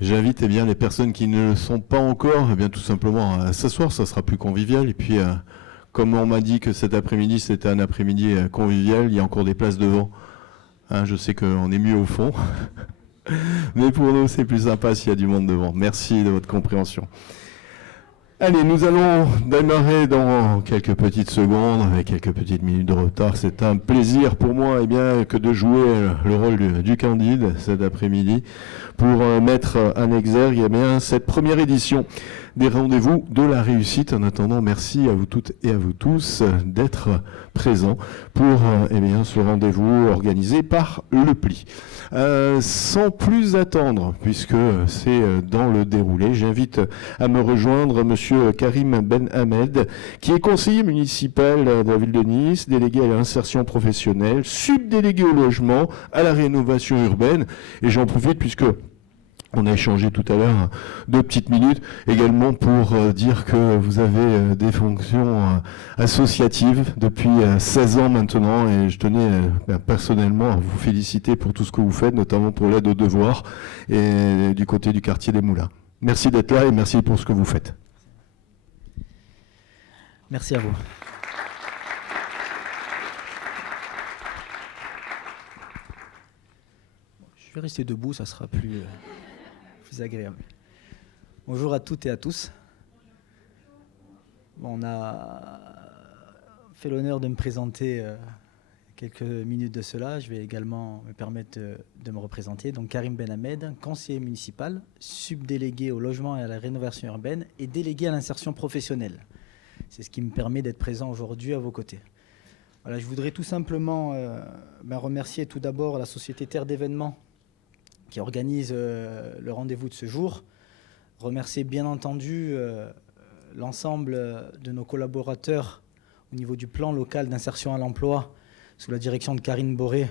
J'invite eh bien, les personnes qui ne le sont pas encore, eh bien, tout simplement à s'asseoir, ça sera plus convivial. Et puis, comme on m'a dit que cet après-midi, c'était un après-midi convivial, il y a encore des places devant. Hein, je sais qu'on est mieux au fond, mais pour nous, c'est plus sympa s'il y a du monde devant. Merci de votre compréhension. Allez, nous allons démarrer dans quelques petites secondes, avec quelques petites minutes de retard. C'est un plaisir pour moi eh bien, que de jouer le rôle du Candide cet après-midi pour mettre en exergue eh bien, cette première édition des rendez-vous de la réussite. En attendant, merci à vous toutes et à vous tous d'être présents pour eh bien, ce rendez-vous organisé par le Pli. Sans plus attendre, puisque c'est dans le déroulé, j'invite à me rejoindre Monsieur Karim Ben Ahmed, qui est conseiller municipal de la ville de Nice, délégué à l'insertion professionnelle, subdélégué au logement, à la rénovation urbaine. Et j'en profite puisque on a échangé tout à l'heure 2 petites minutes également pour dire que vous avez des fonctions associatives depuis 16 ans maintenant et je tenais personnellement à vous féliciter pour tout ce que vous faites, notamment pour l'aide aux devoirs et du côté du quartier des Moulins. Merci d'être là et merci pour ce que vous faites. Merci à vous. Je vais rester debout, ça sera plus agréable. Bonjour à toutes et à tous. Bon, on a fait l'honneur de me présenter quelques minutes de cela. Je vais également me permettre de me représenter. Donc Karim Ben Ahmed, conseiller municipal, subdélégué au logement et à la rénovation urbaine et délégué à l'insertion professionnelle. C'est ce qui me permet d'être présent aujourd'hui à vos côtés. Voilà, je voudrais tout simplement remercier tout d'abord la société Terre d'événements qui organise le rendez-vous de ce jour. Remercier bien entendu l'ensemble de nos collaborateurs au niveau du plan local d'insertion à l'emploi sous la direction de Karine Boré,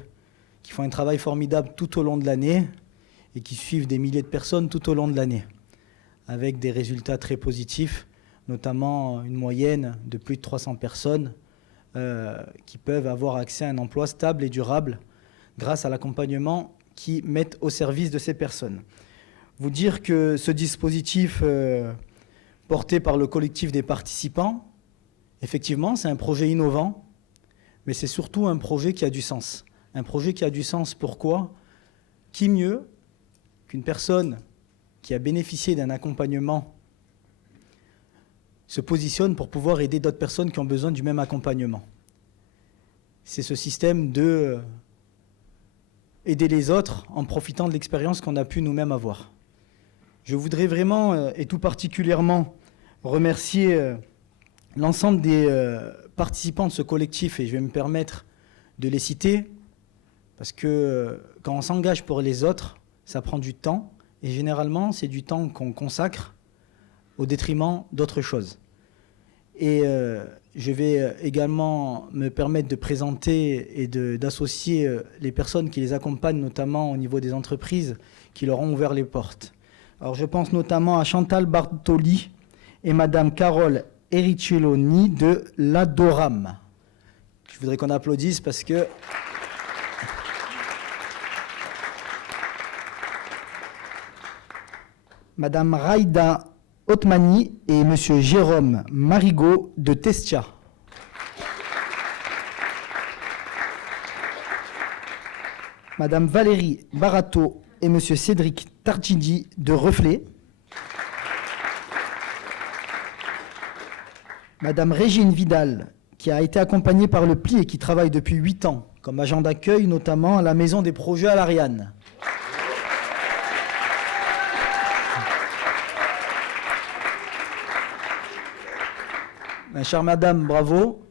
qui font un travail formidable tout au long de l'année et qui suivent des milliers de personnes tout au long de l'année, avec des résultats très positifs, notamment une moyenne de plus de 300 personnes qui peuvent avoir accès à un emploi stable et durable grâce à l'accompagnement qui mettent au service de ces personnes. Vous dire que ce dispositif porté par le collectif des participants, effectivement, c'est un projet innovant, mais c'est surtout un projet qui a du sens. Un projet qui a du sens, pourquoi ? Qui mieux qu'une personne qui a bénéficié d'un accompagnement se positionne pour pouvoir aider d'autres personnes qui ont besoin du même accompagnement. C'est ce système de aider les autres en profitant de l'expérience qu'on a pu nous-mêmes avoir. Je voudrais vraiment, et tout particulièrement, remercier l'ensemble des participants de ce collectif, et je vais me permettre de les citer, parce que quand on s'engage pour les autres, ça prend du temps, et généralement, c'est du temps qu'on consacre au détriment d'autres choses. Et je vais également me permettre de présenter et d'associer les personnes qui les accompagnent, notamment au niveau des entreprises qui leur ont ouvert les portes. Alors je pense notamment à Chantal Bartoli et Madame Carole Ericelloni de l'Adoram. Je voudrais qu'on applaudisse parce que Madame Raïda Otmani et Monsieur Jérôme Marigot de Testia. Madame Valérie Barato et Monsieur Cédric Tartidi de Reflet. Madame Régine Vidal, qui a été accompagnée par le Pli et qui travaille depuis 8 ans comme agent d'accueil, notamment à la Maison des Projets à l'Ariane. Chère madame, bravo,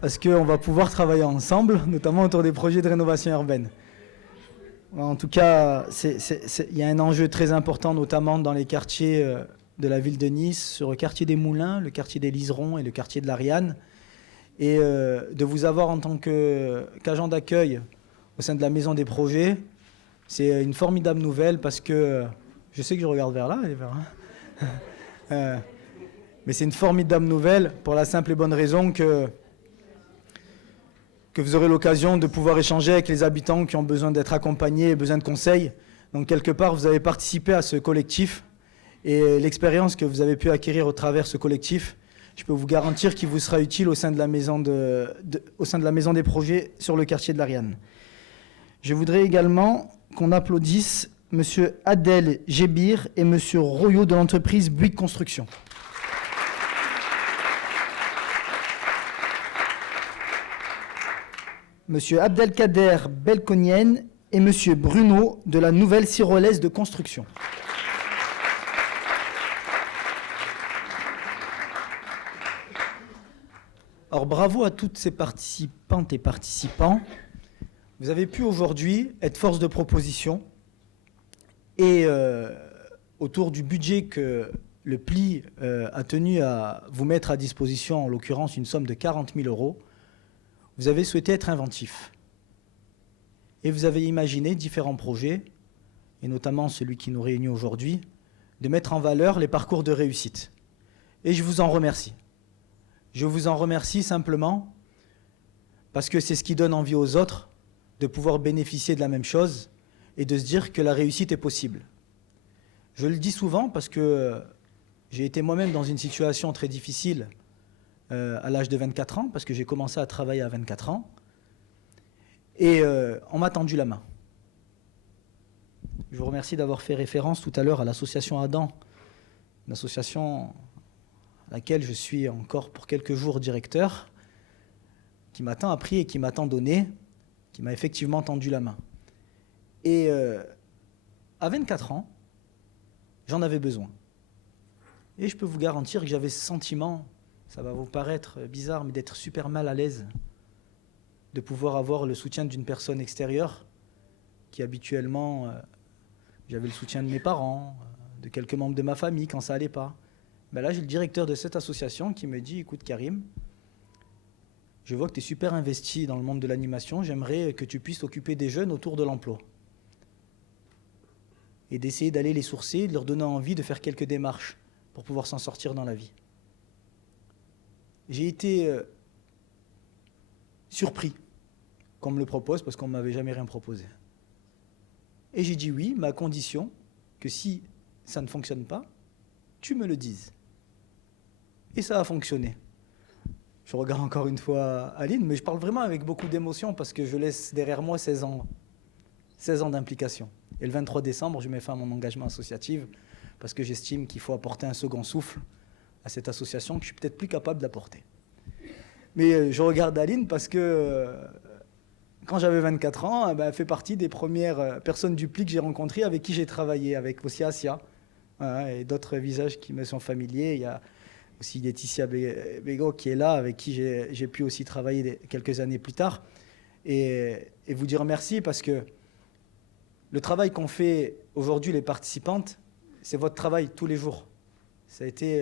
parce qu'on va pouvoir travailler ensemble, notamment autour des projets de rénovation urbaine. En tout cas, il y a un enjeu très important, notamment dans les quartiers de la ville de Nice, sur le quartier des Moulins, le quartier des Liserons et le quartier de l'Ariane. Et de vous avoir en tant qu'agent d'accueil au sein de la Maison des Projets, c'est une formidable nouvelle parce que, je sais que je regarde vers là, elle est vers là. Mais c'est une formidable nouvelle pour la simple et bonne raison que vous aurez l'occasion de pouvoir échanger avec les habitants qui ont besoin d'être accompagnés et besoin de conseils Donc quelque part, vous avez participé à ce collectif et l'expérience que vous avez pu acquérir au travers de ce collectif, je peux vous garantir qu'il vous sera utile au sein de la maison, au sein de la maison des projets sur le quartier de l'Ariane. Je voudrais également qu'on applaudisse M. Adel Jébir et M. Royot de l'entreprise Bouygues Construction. M. Abdelkader Belkonienne et M. Bruno de la Nouvelle Cyrolaise de Construction. Alors bravo à toutes ces participantes et participants. Vous avez pu aujourd'hui être force de proposition et autour du budget que le PLI a tenu à vous mettre à disposition, en l'occurrence une somme de 40 000 €, vous avez souhaité être inventif. Et vous avez imaginé différents projets, et notamment celui qui nous réunit aujourd'hui, de mettre en valeur les parcours de réussite. Et je vous en remercie. Je vous en remercie simplement parce que c'est ce qui donne envie aux autres de pouvoir bénéficier de la même chose et de se dire que la réussite est possible. Je le dis souvent parce que j'ai été moi-même dans une situation très difficile à l'âge de 24 ans, parce que j'ai commencé à travailler à 24 ans, et on m'a tendu la main. Je vous remercie d'avoir fait référence tout à l'heure à l'association Adam, une association à laquelle je suis encore pour quelques jours directeur, qui m'a tant appris et qui m'a tant donné, qui m'a effectivement tendu la main. Et à 24 ans, j'en avais besoin. Et je peux vous garantir que j'avais ce sentiment, ça va vous paraître bizarre, mais d'être super mal à l'aise, de pouvoir avoir le soutien d'une personne extérieure, qui habituellement, j'avais le soutien de mes parents, de quelques membres de ma famille quand ça allait pas. Ben là, j'ai le directeur de cette association qui me dit « Écoute Karim, je vois que tu es super investi dans le monde de l'animation, j'aimerais que tu puisses t'occuper des jeunes autour de l'emploi. » Et d'essayer d'aller les sourcer, de leur donner envie de faire quelques démarches pour pouvoir s'en sortir dans la vie. J'ai été surpris qu'on me le propose parce qu'on ne m'avait jamais rien proposé. Et j'ai dit oui, mais à condition que si ça ne fonctionne pas, tu me le dises. Et ça a fonctionné. Je regarde encore une fois Aline, mais je parle vraiment avec beaucoup d'émotion parce que je laisse derrière moi 16 ans d'implication. Et le 23 décembre, je mets fin à mon engagement associatif parce que j'estime qu'il faut apporter un second souffle à cette association que je suis peut-être plus capable d'apporter. Mais je regarde Aline parce que quand j'avais 24 ans, elle fait partie des premières personnes du PLI que j'ai rencontrées, avec qui j'ai travaillé, avec aussi Asia, et d'autres visages qui me sont familiers. Il y a aussi Laetitia Bego qui est là, avec qui j'ai pu aussi travailler quelques années plus tard. Et vous dire merci parce que le travail qu'on fait aujourd'hui, les participantes, c'est votre travail tous les jours. Ça a été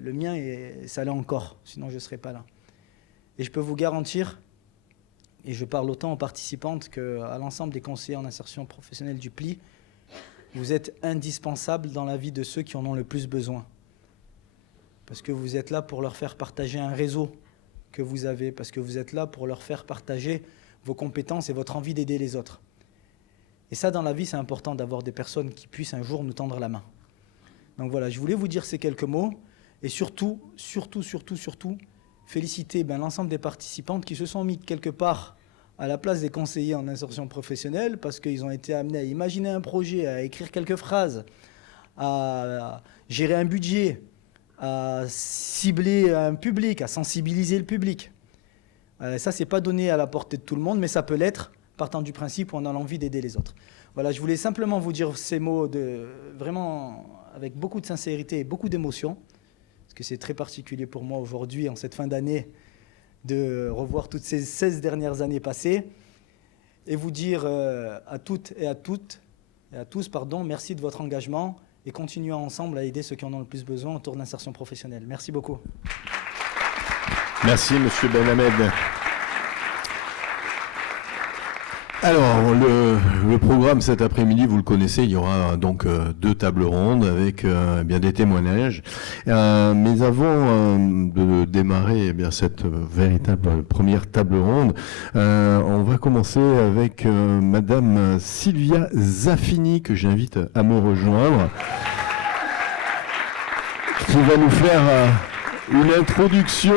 le mien et ça l'est encore, sinon je ne serais pas là. Et je peux vous garantir, et je parle autant aux participantes qu'à l'ensemble des conseillers en insertion professionnelle du PLI, vous êtes indispensables dans la vie de ceux qui en ont le plus besoin. Parce que vous êtes là pour leur faire partager un réseau que vous avez, parce que vous êtes là pour leur faire partager vos compétences et votre envie d'aider les autres. Et ça, dans la vie, c'est important d'avoir des personnes qui puissent un jour nous tendre la main. Donc voilà, je voulais vous dire ces quelques mots, et surtout, féliciter l'ensemble des participantes qui se sont mis quelque part à la place des conseillers en insertion professionnelle parce qu'ils ont été amenés à imaginer un projet, à écrire quelques phrases, à gérer un budget, à cibler un public, à sensibiliser le public. Ça, c'est pas donné à la portée de tout le monde, mais ça peut l'être, partant du principe où on a l'envie d'aider les autres. Voilà, je voulais simplement vous dire ces mots vraiment avec beaucoup de sincérité et beaucoup d'émotion, parce que c'est très particulier pour moi aujourd'hui, en cette fin d'année, de revoir toutes ces 16 dernières années passées, et vous dire à toutes et à tous, merci de votre engagement, et continuons ensemble à aider ceux qui en ont le plus besoin autour de l'insertion professionnelle. Merci beaucoup. Merci, Monsieur Benhamed. Alors, le programme cet après-midi, vous le connaissez, il y aura donc 2 tables rondes avec bien des témoignages. Mais avant de démarrer cette véritable première table ronde, on va commencer avec Madame Sylvia Zaffini, que j'invite à me rejoindre, qui va nous faire une introduction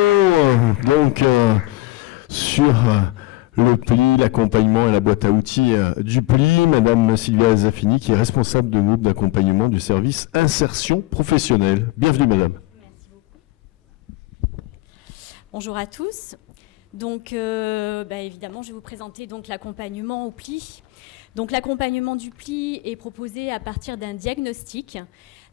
sur le pli, l'accompagnement et la boîte à outils du pli. Madame Sylvia Zaffini, qui est responsable de groupe d'accompagnement du service insertion professionnelle. Bienvenue, madame. Merci beaucoup. Bonjour à tous. Donc, évidemment, je vais vous présenter donc l'accompagnement au pli. Donc, l'accompagnement du pli est proposé à partir d'un diagnostic.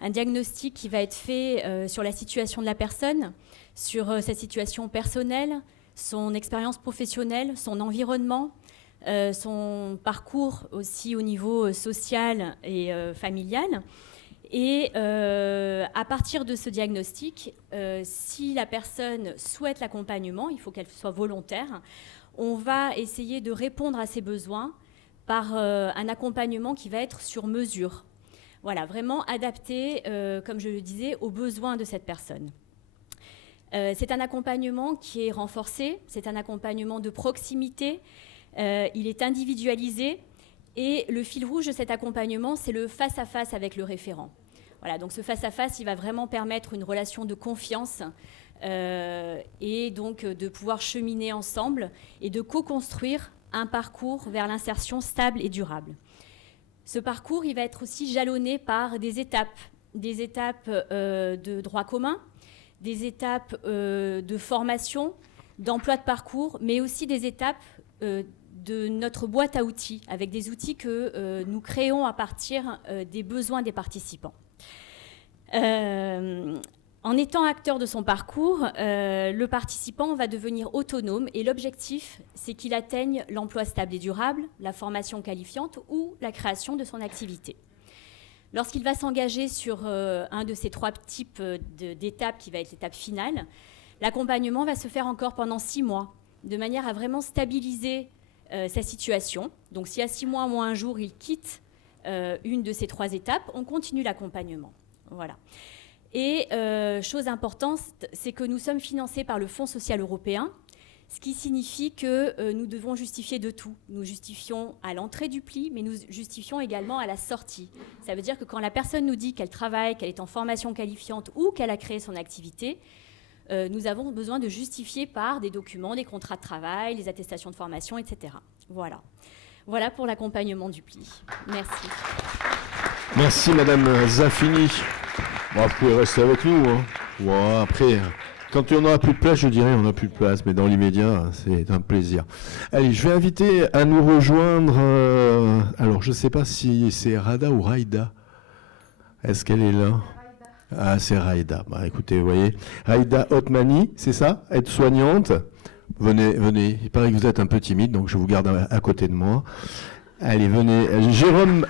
Un diagnostic qui va être fait sur la situation de la personne, sur sa situation personnelle, son expérience professionnelle, son environnement, son parcours aussi au niveau social et familial. Et à partir de ce diagnostic, si la personne souhaite l'accompagnement, il faut qu'elle soit volontaire, on va essayer de répondre à ses besoins par un accompagnement qui va être sur mesure. Voilà, vraiment adapté, comme je le disais, aux besoins de cette personne. C'est un accompagnement qui est renforcé, c'est un accompagnement de proximité, il est individualisé et le fil rouge de cet accompagnement, c'est le face-à-face avec le référent. Voilà, donc ce face-à-face, il va vraiment permettre une relation de confiance et donc de pouvoir cheminer ensemble et de co-construire un parcours vers l'insertion stable et durable. Ce parcours, il va être aussi jalonné par des étapes de droit commun, des étapes de formation, d'emploi de parcours, mais aussi des étapes de notre boîte à outils, avec des outils que nous créons à partir des besoins des participants. En étant acteur de son parcours, le participant va devenir autonome et l'objectif, c'est qu'il atteigne l'emploi stable et durable, la formation qualifiante ou la création de son activité. Lorsqu'il va s'engager sur un de ces 3 types d'étapes, qui va être l'étape finale, l'accompagnement va se faire encore pendant 6 mois, de manière à vraiment stabiliser sa situation. Donc si à 6 mois moins un jour, il quitte une de ces 3 étapes, on continue l'accompagnement. Voilà. Et chose importante, c'est que nous sommes financés par le Fonds social européen, ce qui signifie que nous devons justifier de tout. Nous justifions à l'entrée du pli, mais nous justifions également à la sortie. Ça veut dire que quand la personne nous dit qu'elle travaille, qu'elle est en formation qualifiante ou qu'elle a créé son activité, nous avons besoin de justifier par des documents, des contrats de travail, les attestations de formation, etc. Voilà. Voilà pour l'accompagnement du pli. Merci. Merci, madame Zaffini. Bon, vous pouvez rester avec nous. Bon, après, quand on n'aura plus de place, je dirais on n'a plus de place, mais dans l'immédiat, c'est un plaisir. Allez, je vais inviter à nous rejoindre, alors je ne sais pas si c'est Rada ou Raïda. Est-ce qu'elle est là ? Ah, c'est Raïda. Bah, écoutez, vous voyez, Raïda Otmani, c'est ça ? Aide-soignante. Venez. Il paraît que vous êtes un peu timide, donc je vous garde à côté de moi. Allez, venez. Jérôme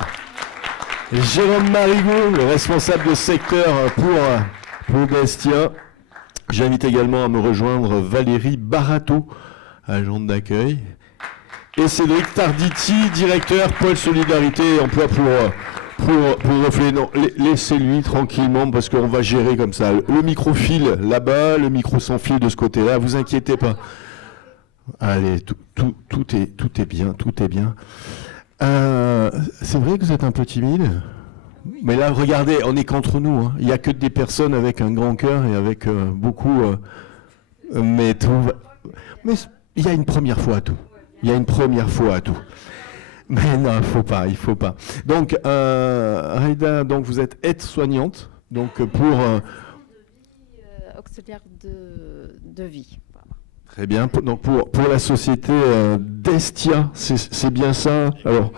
Marigot, le responsable de secteur pour Bestia. J'invite également à me rejoindre Valérie Barato, agente d'accueil. Et Cédric Tarditi, directeur Pôle Solidarité et Emploi pour Reflet. Non, laissez-lui tranquillement parce qu'on va gérer comme ça. Le micro file là-bas, le micro sans fil de ce côté-là, vous inquiétez pas. Allez, tout est bien, tout est bien. C'est vrai que vous êtes un peu timide, mais là, regardez, on n'est qu'entre nous. Hein. Il n'y a que des personnes avec un grand cœur et avec beaucoup... mais il y a une première fois à tout. Il y a une première fois à tout. Mais non, il faut pas. Donc, Raïda, donc vous êtes aide-soignante, donc pour... auxiliaire de vie. Voilà. Très bien. Donc pour la société Destia, c'est bien ça. Alors,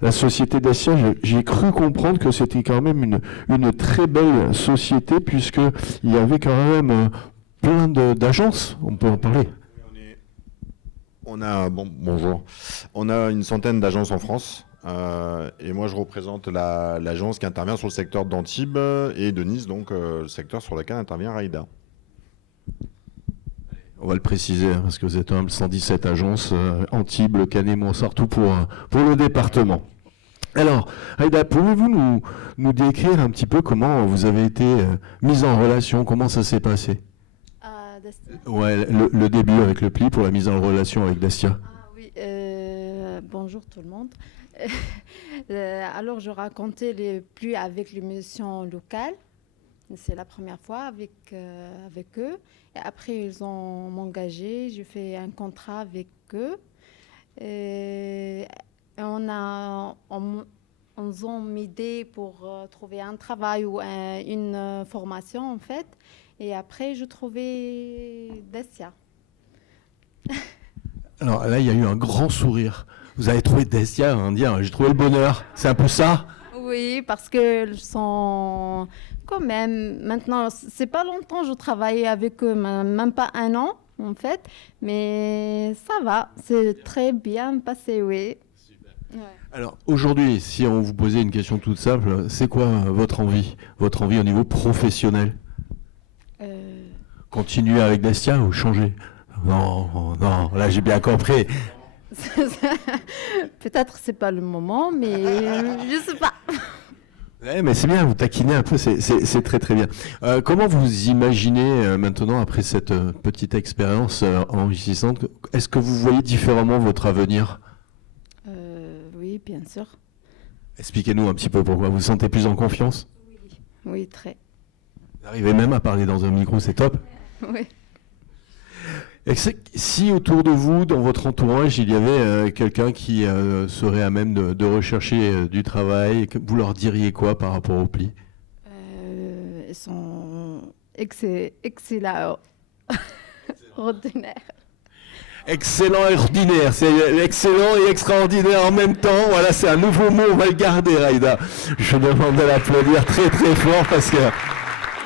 la société Destia, j'ai cru comprendre que c'était quand même une très belle société, puisqu'il y avait quand même plein d'agences. On peut en parler. Bonjour. On a une centaine d'agences en France. Et moi, je représente l'agence qui intervient sur le secteur d'Antibes et de Nice, donc le secteur sur lequel intervient Raïda. On va le préciser, hein, parce que vous êtes 117 agences, Antibes, Le Canet, Montsartou pour le département. Alors, Aïda, pouvez-vous nous décrire un petit peu comment vous avez été mise en relation, comment ça s'est passé? Ouais, le début avec le pli pour la mise en relation avec Dastia. Ah oui, bonjour tout le monde. Alors, je racontais les plis avec l'émission locale. C'est la première fois avec eux. Et après, ils ont m'engagé. J'ai fait un contrat avec eux. Et on ont m'aidé pour trouver un travail ou une formation, en fait. Et après, je trouvais Dastia. Alors là, il y a eu un grand sourire. Vous avez trouvé Dastia, on dit, j'ai trouvé le bonheur. C'est un peu ça? Oui, parce qu'ils sont quand même, maintenant, c'est pas longtemps que je travaille avec eux, même pas un an en fait, mais ça va, c'est très bien passé, oui. Ouais. Alors aujourd'hui, si on vous posait une question toute simple, c'est quoi votre envie au niveau professionnel? Continuer avec Dastia ou changer? Non, là j'ai bien compris. Peut-être c'est pas le moment, mais je sais pas. Ouais, mais c'est bien, vous taquinez un peu, c'est très très bien. Comment vous imaginez maintenant, après cette petite expérience enrichissante, est-ce que vous voyez différemment votre avenir? Oui, bien sûr. Expliquez-nous un petit peu pourquoi. Vous vous sentez plus en confiance? Oui, très. Vous arrivez même à parler dans un micro, c'est top. Oui. Et si autour de vous, dans votre entourage, il y avait quelqu'un qui serait à même de rechercher du travail, vous leur diriez quoi par rapport au pli? Ils sont excellents, ordinaires. Excellent et ordinaire, c'est excellent et extraordinaire en même temps. Voilà, c'est un nouveau mot, on va le garder, Aïda. Je demande à l'applaudir très très fort parce que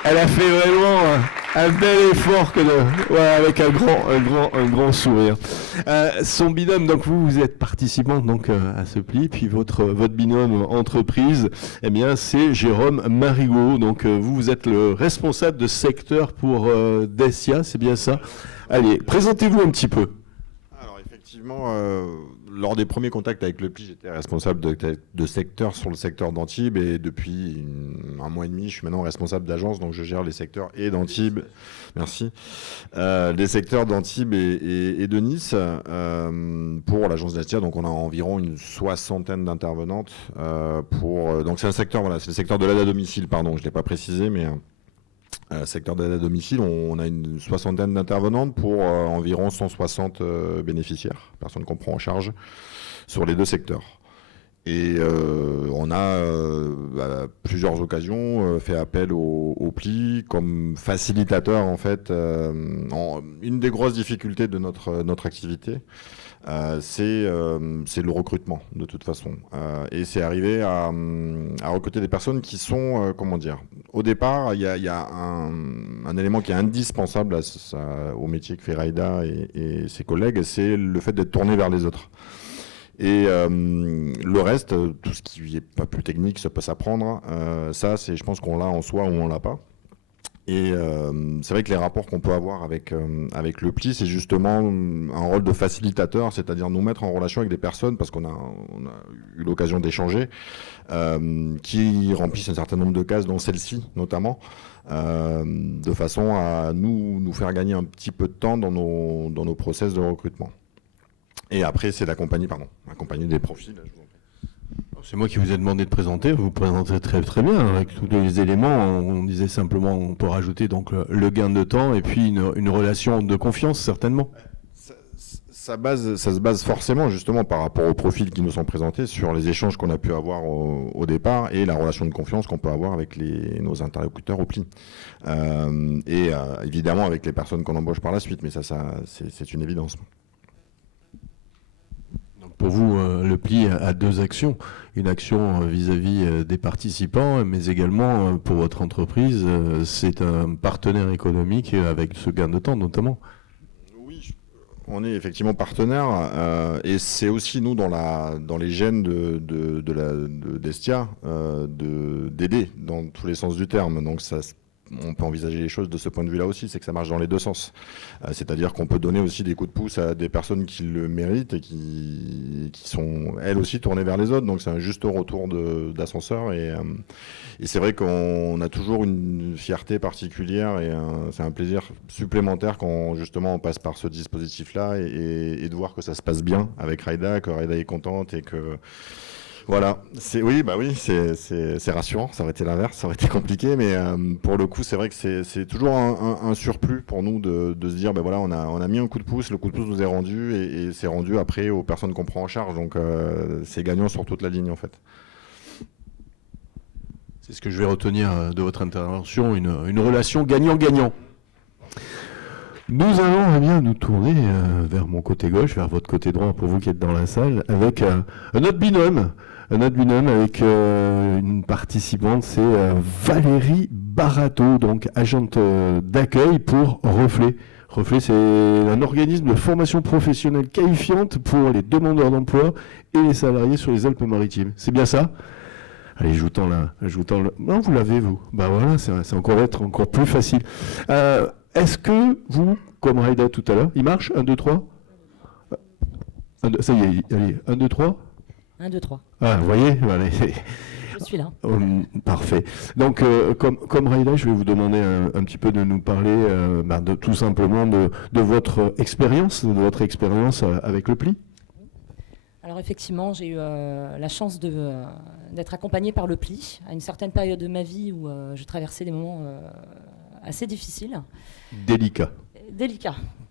elle a fait vraiment un bel effort avec un grand sourire. Son binôme, donc vous êtes participant donc à ce pli, puis votre binôme entreprise, eh bien c'est Jérôme Marigot. Donc vous êtes le responsable de secteur pour Dastia, c'est bien ça? Allez, présentez-vous un petit peu. Alors effectivement, lors des premiers contacts avec le pli, j'étais responsable de secteur sur le secteur d'Antibes et depuis un mois et demi, je suis maintenant responsable d'agence, donc je gère les secteurs et d'Antibes, merci, les secteurs d'Antibes et de Nice pour l'agence Dastia. Donc on a environ une soixantaine d'intervenantes donc c'est un secteur, voilà, c'est le secteur de l'aide à domicile, pardon, je ne l'ai pas précisé, mais secteur d'aide à domicile, on a une soixantaine d'intervenantes pour environ 160 bénéficiaires, personnes qu'on prend en charge sur les deux secteurs. Et on a à plusieurs occasions fait appel au pli comme facilitateur en fait. Une des grosses difficultés de notre activité, c'est le recrutement de toute façon. Et c'est arrivé à recruter des personnes qui sont, comment dire, au départ, il y a un élément qui est indispensable au métier que fait Raïda et ses collègues, c'est le fait d'être tourné vers les autres. Et le reste, tout ce qui n'est pas plus technique, ça peut s'apprendre. Ça, je pense qu'on l'a en soi ou on l'a pas. Et c'est vrai que les rapports qu'on peut avoir avec le pli, c'est justement un rôle de facilitateur, c'est-à-dire nous mettre en relation avec des personnes, parce qu'on a eu l'occasion d'échanger, qui remplissent un certain nombre de cases, dont celle-ci notamment, de façon à nous faire gagner un petit peu de temps dans nos process de recrutement. Et après, c'est accompagner des profils. C'est moi qui vous ai demandé de présenter, vous présentez très très bien avec tous les éléments. On disait simplement, on peut rajouter donc le gain de temps et puis une relation de confiance certainement. Ça se base forcément justement par rapport aux profils qui nous sont présentés sur les échanges qu'on a pu avoir au départ et la relation de confiance qu'on peut avoir avec nos interlocuteurs au pli. Et évidemment avec les personnes qu'on embauche par la suite, mais ça c'est une évidence. Pour vous, le pli a deux actions. Une action vis-à-vis des participants, mais également pour votre entreprise, c'est un partenaire économique avec ce gain de temps notamment. Oui, on est effectivement partenaire et c'est aussi nous dans les gènes de Dastia d'aider dans tous les sens du terme. Donc ça on peut envisager les choses de ce point de vue-là aussi, c'est que ça marche dans les deux sens. C'est-à-dire qu'on peut donner aussi des coups de pouce à des personnes qui le méritent et qui sont elles aussi tournées vers les autres. Donc c'est un juste retour d'ascenseur. Et c'est vrai qu'on a toujours une fierté particulière et c'est un plaisir supplémentaire quand justement on passe par ce dispositif-là et de voir que ça se passe bien avec Raïda, que Raïda est contente et que... Voilà, c'est rassurant, ça aurait été l'inverse, ça aurait été compliqué, mais pour le coup, c'est vrai que c'est toujours un surplus pour nous de se dire, ben voilà, on a mis un coup de pouce, le coup de pouce nous est rendu, et c'est rendu après aux personnes qu'on prend en charge, donc c'est gagnant sur toute la ligne en fait. C'est ce que je vais retenir de votre intervention, une relation gagnant-gagnant. Nous allons bien nous tourner vers mon côté gauche, vers votre côté droit, pour vous qui êtes dans la salle, avec un autre binôme. Un autre binôme avec une participante, c'est Valérie Barato, donc agente d'accueil pour Reflet. Reflet, c'est un organisme de formation professionnelle qualifiante pour les demandeurs d'emploi et les salariés sur les Alpes-Maritimes. C'est bien ça ? Allez, je vous tends là. Non, vous l'avez, vous. Bah voilà, c'est encore plus facile. Est-ce que vous, comme Raïda tout à l'heure, il marche 1, 2, 3 ça y est, allez, 1, 2, 3 1, 2, 3. Ah, vous voyez, allez. Je suis là. Parfait. Donc, comme Raïda, je vais vous demander un petit peu de nous parler tout simplement de votre expérience, avec le pli. Alors effectivement, j'ai eu la chance d'être accompagnée par le pli à une certaine période de ma vie où je traversais des moments assez difficiles. Délicat,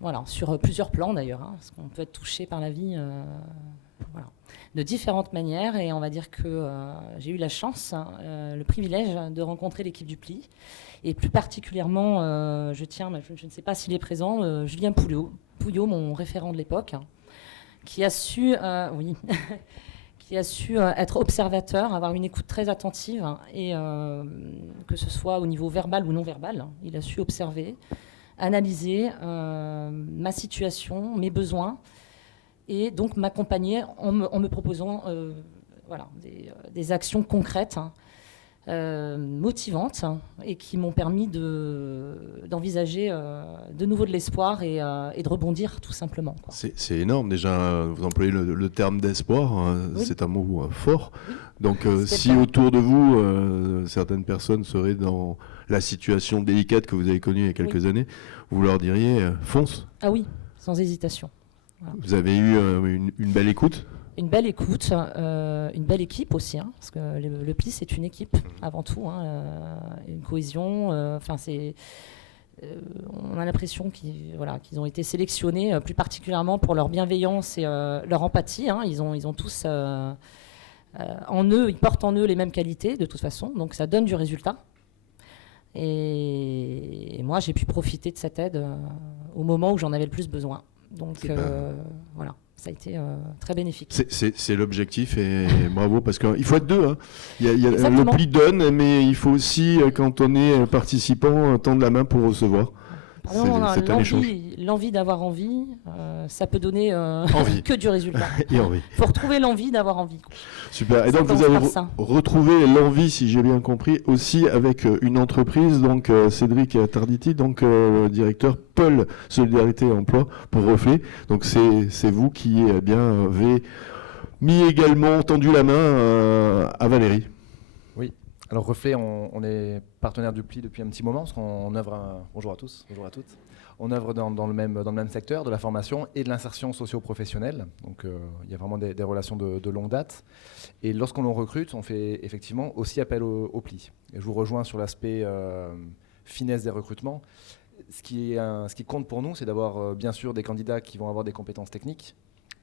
voilà, sur plusieurs plans d'ailleurs, hein, parce qu'on peut être touché par la vie voilà, de différentes manières, et on va dire que j'ai eu la chance, le privilège de rencontrer l'équipe du pli, et plus particulièrement, je ne sais pas s'il est présent, Julien Pouillot, mon référent de l'époque, qui a su, être observateur, avoir une écoute très attentive, et que ce soit au niveau verbal ou non verbal, il a su observer, analyser ma situation, mes besoins, et donc m'accompagner en me proposant des actions concrètes, motivantes, et qui m'ont permis d'envisager de nouveau de l'espoir et de rebondir tout simplement. C'est énorme déjà, vous employez le terme d'espoir, oui. C'est un mot fort. Oui. Donc si autour de vous, certaines personnes seraient dans la situation délicate que vous avez connue il y a quelques années, vous leur diriez fonce. Ah oui, sans hésitation. Voilà. Vous avez eu une belle écoute ? Une belle écoute, une belle équipe aussi, hein, parce que le pli c'est une équipe avant tout, hein, une cohésion. On a l'impression qu'ils ont été sélectionnés plus particulièrement pour leur bienveillance et leur empathie. Hein. Ils ont tous en eux, ils portent en eux les mêmes qualités de toute façon, donc ça donne du résultat. Et moi j'ai pu profiter de cette aide au moment où j'en avais le plus besoin. Donc voilà, ça a été très bénéfique. C'est l'objectif, et bravo, parce qu'il faut être deux. Hein. Le pli donne, mais il faut aussi, quand on est participant, tendre la main pour recevoir. C'est un échange. L'envie d'avoir envie, ça peut donner que du résultat. Et envie. Il faut retrouver l'envie d'avoir envie. Super. Et donc vous avez retrouvé l'envie, si j'ai bien compris, aussi avec une entreprise, donc Cédric Tarditi, donc directeur pôle Solidarité et Emploi pour Reflet. Donc c'est vous qui avez mis également tendu la main à Valérie. Oui. Alors Reflet, on est partenaire du pli depuis un petit moment, parce qu'on œuvre, bonjour à tous, bonjour à toutes, on œuvre dans le même secteur de la formation et de l'insertion socio-professionnelle, donc il y a vraiment des relations de longue date, et lorsqu'on le recrute, on fait effectivement aussi appel au pli. Et je vous rejoins sur l'aspect finesse des recrutements. Ce qui compte pour nous, c'est d'avoir bien sûr des candidats qui vont avoir des compétences techniques,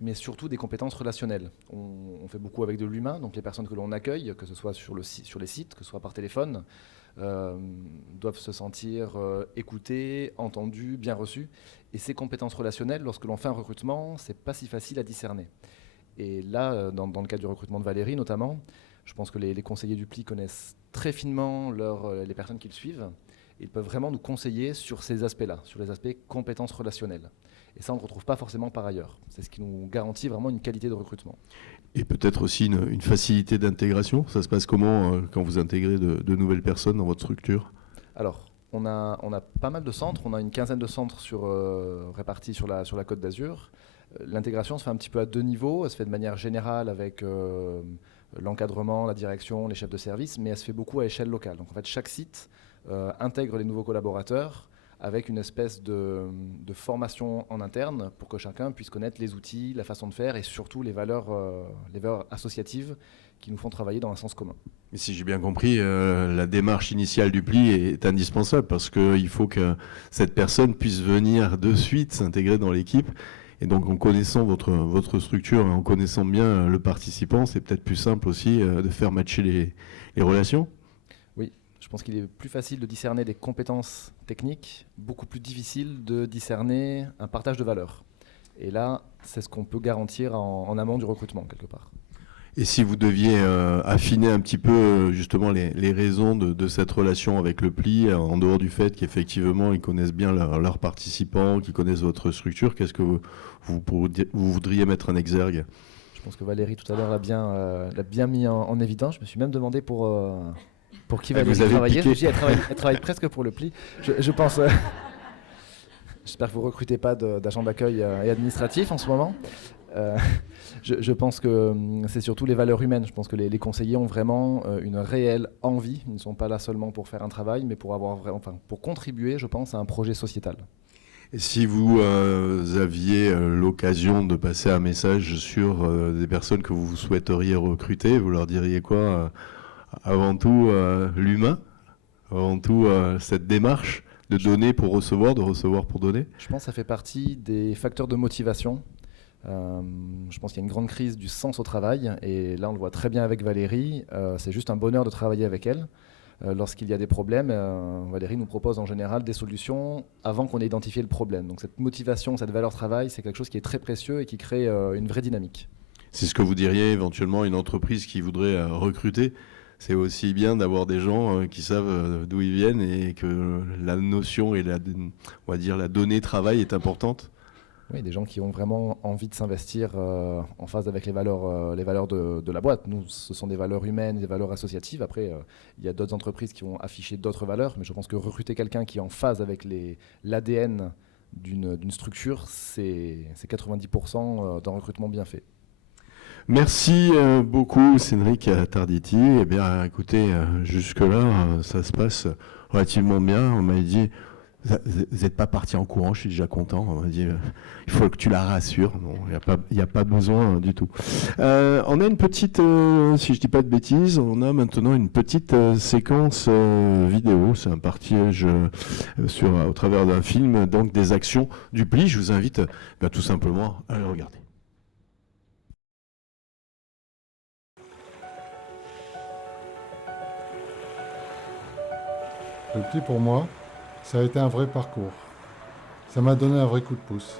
mais surtout des compétences relationnelles. On fait beaucoup avec de l'humain, donc les personnes que l'on accueille, que ce soit sur les sites, que ce soit par téléphone, doivent se sentir écoutées, entendues, bien reçues. Et ces compétences relationnelles, lorsque l'on fait un recrutement, c'est pas si facile à discerner. Et là, dans le cas du recrutement de Valérie notamment, je pense que les conseillers du pli connaissent très finement les personnes qu'ils suivent. Ils peuvent vraiment nous conseiller sur ces aspects-là, sur les aspects compétences relationnelles. Et ça, on ne retrouve pas forcément par ailleurs. C'est ce qui nous garantit vraiment une qualité de recrutement. Et peut-être aussi une facilité d'intégration. Ça se passe comment quand vous intégrez de nouvelles personnes dans votre structure ? Alors, on a pas mal de centres, on a une quinzaine de centres répartis sur la Côte d'Azur. L'intégration se fait un petit peu à deux niveaux, elle se fait de manière générale avec l'encadrement, la direction, les chefs de service, mais elle se fait beaucoup à échelle locale. Donc en fait, chaque site intègre les nouveaux collaborateurs avec une espèce de formation en interne pour que chacun puisse connaître les outils, la façon de faire et surtout les valeurs associatives qui nous font travailler dans un sens commun. Mais si j'ai bien compris, la démarche initiale du pli est indispensable parce qu'il faut que cette personne puisse venir de suite s'intégrer dans l'équipe. Et donc en connaissant votre structure et en connaissant bien le participant, c'est peut-être plus simple aussi de faire matcher les relations. Oui, je pense qu'il est plus facile de discerner des compétences techniques, beaucoup plus difficile de discerner un partage de valeurs. Et là, c'est ce qu'on peut garantir en amont du recrutement, quelque part. Et si vous deviez affiner un petit peu justement les raisons de cette relation avec le pli, en dehors du fait qu'effectivement ils connaissent bien leurs participants, qu'ils connaissent votre structure, qu'est-ce que vous voudriez mettre en exergue ? Je pense que Valérie tout à l'heure l'a bien mis en évidence. Je me suis même demandé pour qui Valérie travaillait. Elle travaille presque pour le pli. Je pense... J'espère que vous ne recrutez pas d'agents d'accueil et administratifs en ce moment. Je pense que c'est surtout les valeurs humaines. Je pense que les conseillers ont vraiment une réelle envie. Ils ne sont pas là seulement pour faire un travail, mais pour contribuer, je pense, à un projet sociétal. Et si vous aviez l'occasion de passer un message sur des personnes que vous souhaiteriez recruter, vous leur diriez quoi ? Avant tout, l'humain, avant tout, cette démarche de donner pour recevoir, de recevoir pour donner. Je pense que ça fait partie des facteurs de motivation. Je pense qu'il y a une grande crise du sens au travail et là on le voit très bien avec Valérie, c'est juste un bonheur de travailler avec elle. Lorsqu'il y a des problèmes, Valérie nous propose en général des solutions avant qu'on ait identifié le problème. Donc cette motivation, cette valeur travail, c'est quelque chose qui est très précieux et qui crée une vraie dynamique. C'est ce que vous diriez éventuellement à une entreprise qui voudrait recruter. C'est aussi bien d'avoir des gens qui savent d'où ils viennent et que la notion et on va dire la donnée travail est importante. Oui, des gens qui ont vraiment envie de s'investir en phase avec les valeurs de la boîte. Nous, ce sont des valeurs humaines, des valeurs associatives. Après, il y a d'autres entreprises qui ont affiché d'autres valeurs, mais je pense que recruter quelqu'un qui est en phase avec l'ADN d'une structure, c'est 90% d'un recrutement bien fait. Merci beaucoup, Cédric Tarditi. Eh bien, écoutez, jusque-là, ça se passe relativement bien. On m'a dit... Vous n'êtes pas parti en courant, je suis déjà content. On m'a dit, il faut que tu la rassures. Non, il n'y a pas besoin du tout. On a une petite, si je ne dis pas de bêtises, on a maintenant une petite séquence vidéo. C'est un partage au travers d'un film, donc des actions du pli. Je vous invite tout simplement à le regarder. Le pli pour moi, ça a été un vrai parcours. Ça m'a donné un vrai coup de pouce.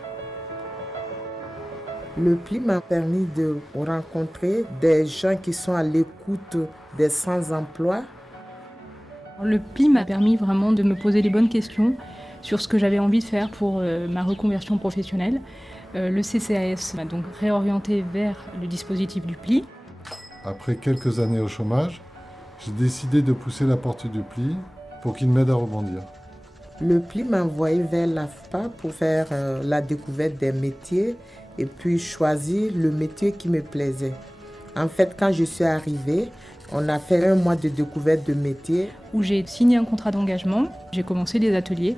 Le pli m'a permis de rencontrer des gens qui sont à l'écoute des sans-emploi. Le pli m'a permis vraiment de me poser les bonnes questions sur ce que j'avais envie de faire pour ma reconversion professionnelle. Le CCAS m'a donc réorienté vers le dispositif du pli. Après quelques années au chômage, j'ai décidé de pousser la porte du pli pour qu'il m'aide à rebondir. Le pli m'a envoyé vers l'AFPA pour faire la découverte des métiers et puis choisir le métier qui me plaisait. En fait, quand je suis arrivée, on a fait 1 mois de découverte de métier. Où j'ai signé un contrat d'engagement, j'ai commencé des ateliers.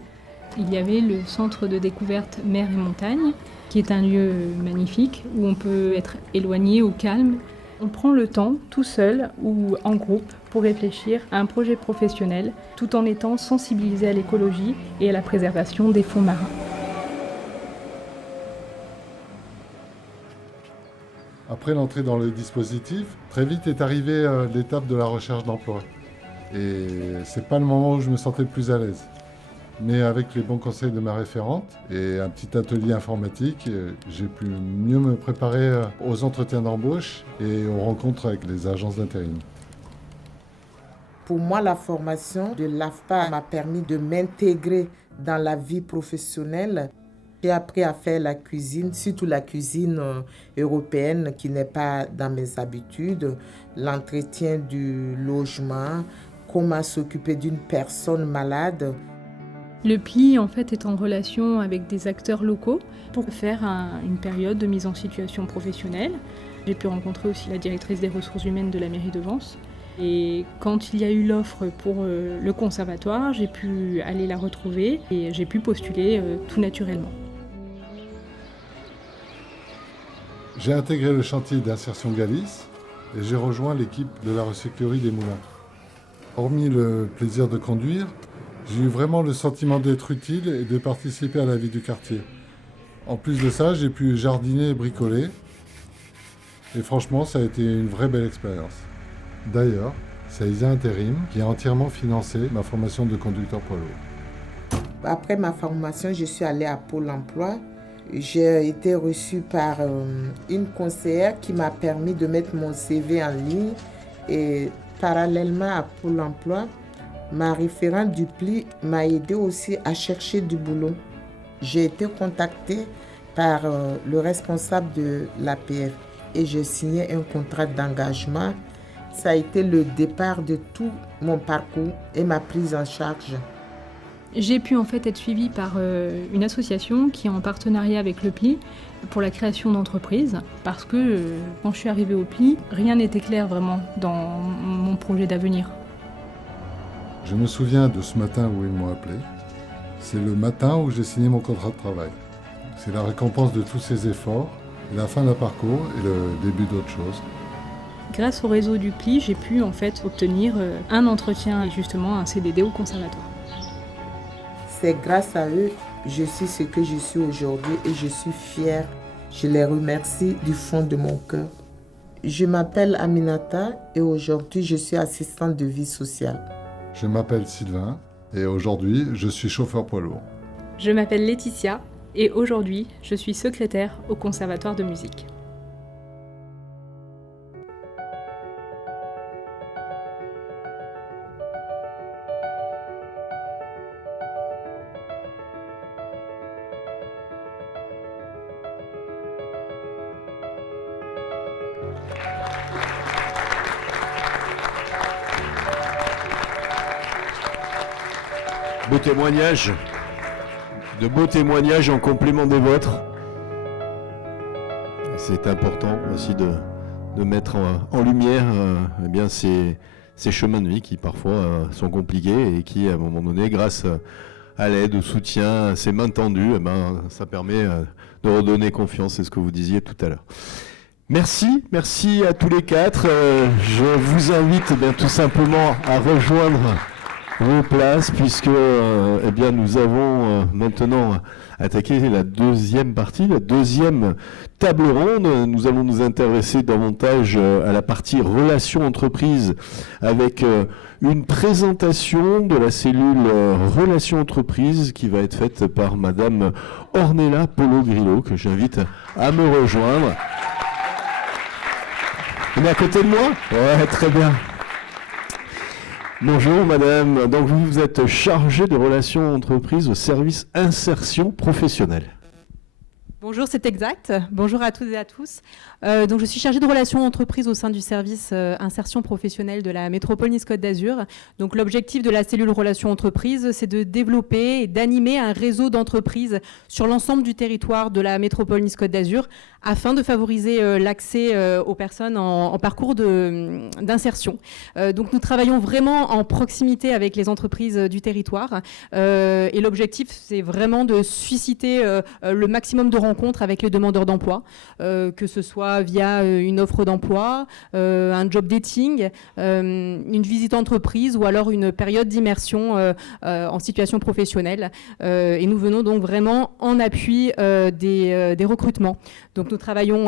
Il y avait le centre de découverte mer et montagne, qui est un lieu magnifique où on peut être éloigné au calme. On prend le temps, tout seul ou en groupe, pour réfléchir à un projet professionnel, tout en étant sensibilisé à l'écologie et à la préservation des fonds marins. Après l'entrée dans le dispositif, très vite est arrivée l'étape de la recherche d'emploi. Et c'est pas le moment où je me sentais le plus à l'aise. Mais avec les bons conseils de ma référente et un petit atelier informatique, j'ai pu mieux me préparer aux entretiens d'embauche et aux rencontres avec les agences d'intérim. Pour moi, la formation de l'AFPA m'a permis de m'intégrer dans la vie professionnelle. J'ai appris à faire la cuisine, surtout la cuisine européenne qui n'est pas dans mes habitudes, l'entretien du logement, comment s'occuper d'une personne malade. Le PLI, en fait, est en relation avec des acteurs locaux pour faire une période de mise en situation professionnelle. J'ai pu rencontrer aussi la directrice des ressources humaines de la mairie de Vence. Et quand il y a eu l'offre pour le conservatoire, j'ai pu aller la retrouver et j'ai pu postuler tout naturellement. J'ai intégré le chantier d'insertion Galice et j'ai rejoint l'équipe de la recyclerie des Moulins. Hormis le plaisir de conduire, j'ai eu vraiment le sentiment d'être utile et de participer à la vie du quartier. En plus de ça, j'ai pu jardiner et bricoler. Et franchement, ça a été une vraie belle expérience. D'ailleurs, c'est Isa Intérim qui a entièrement financé ma formation de conducteur poids lourd. Après ma formation, je suis allée à Pôle emploi. J'ai été reçue par une conseillère qui m'a permis de mettre mon CV en ligne. Et parallèlement à Pôle emploi, ma référente du PLI m'a aidé aussi à chercher du boulot. J'ai été contactée par le responsable de l'APF et j'ai signé un contrat d'engagement. Ça a été le départ de tout mon parcours et ma prise en charge. J'ai pu en fait être suivie par une association qui est en partenariat avec le PLI pour la création d'entreprises parce que quand je suis arrivée au PLI, rien n'était clair vraiment dans mon projet d'avenir. Je me souviens de ce matin où ils m'ont appelé. C'est le matin où j'ai signé mon contrat de travail. C'est la récompense de tous ces efforts, la fin d'un parcours et le début d'autre chose. Grâce au réseau du PLI, j'ai pu en fait obtenir un entretien et justement un CDD au conservatoire. C'est grâce à eux que je suis ce que je suis aujourd'hui et je suis fière. Je les remercie du fond de mon cœur. Je m'appelle Aminata et aujourd'hui je suis assistante de vie sociale. Je m'appelle Sylvain et aujourd'hui je suis chauffeur poids lourd. Je m'appelle Laetitia et aujourd'hui je suis secrétaire au conservatoire de musique. Beaux témoignages, de beaux témoignages en complément des vôtres. C'est important aussi de mettre en lumière eh bien ces chemins de vie qui parfois sont compliqués et qui, à un moment donné, grâce à l'aide, au soutien, à ces mains tendues, eh ben, ça permet de redonner confiance, c'est ce que vous disiez tout à l'heure. Merci à tous les quatre. Je vous invite eh bien, tout simplement à rejoindre vos places puisque eh bien, nous avons maintenant attaqué la deuxième partie, la deuxième table ronde. Nous allons nous intéresser davantage à la partie relations entreprises avec une présentation de la cellule relations entreprises qui va être faite par Madame Ornella Polo-Grillo que j'invite à me rejoindre. Vous êtes à côté de moi ? Ouais, très bien. Bonjour madame, donc vous êtes chargée de relations entreprises au service insertion professionnelle. Bonjour, c'est exact. Bonjour à toutes et à tous. Donc, je suis chargée de relations entreprises au sein du service insertion professionnelle de la métropole Nice-Côte d'Azur. Donc, l'objectif de la cellule relations entreprises, c'est de développer et d'animer un réseau d'entreprises sur l'ensemble du territoire de la métropole Nice-Côte d'Azur afin de favoriser l'accès aux personnes en parcours d'insertion. Donc, nous travaillons vraiment en proximité avec les entreprises du territoire et l'objectif, c'est vraiment de susciter le maximum de rencontres avec les demandeurs d'emploi, que ce soit via une offre d'emploi, un job dating, une visite entreprise ou alors une période d'immersion en situation professionnelle. Et nous venons donc vraiment en appui des recrutements. Donc nous travaillons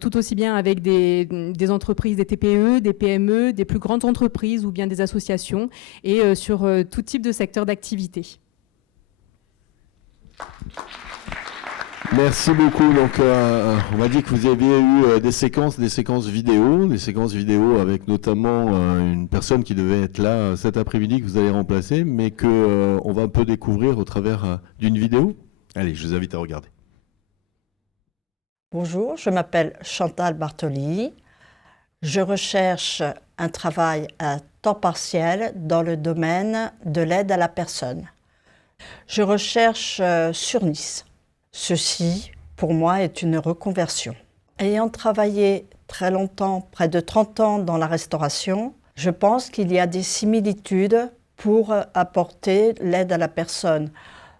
tout aussi bien avec des entreprises, des TPE, des PME, des plus grandes entreprises ou bien des associations et sur tout type de secteur d'activité. Merci beaucoup. Donc, on m'a dit que vous aviez eu des séquences vidéo avec notamment une personne qui devait être là cet après-midi que vous allez remplacer, mais que on va un peu découvrir au travers d'une vidéo. Allez, je vous invite à regarder. Bonjour, je m'appelle Chantal Bartoli. Je recherche un travail à temps partiel dans le domaine de l'aide à la personne. Je recherche sur Nice. Ceci, pour moi, est une reconversion. Ayant travaillé très longtemps, près de 30 ans dans la restauration, je pense qu'il y a des similitudes pour apporter l'aide à la personne.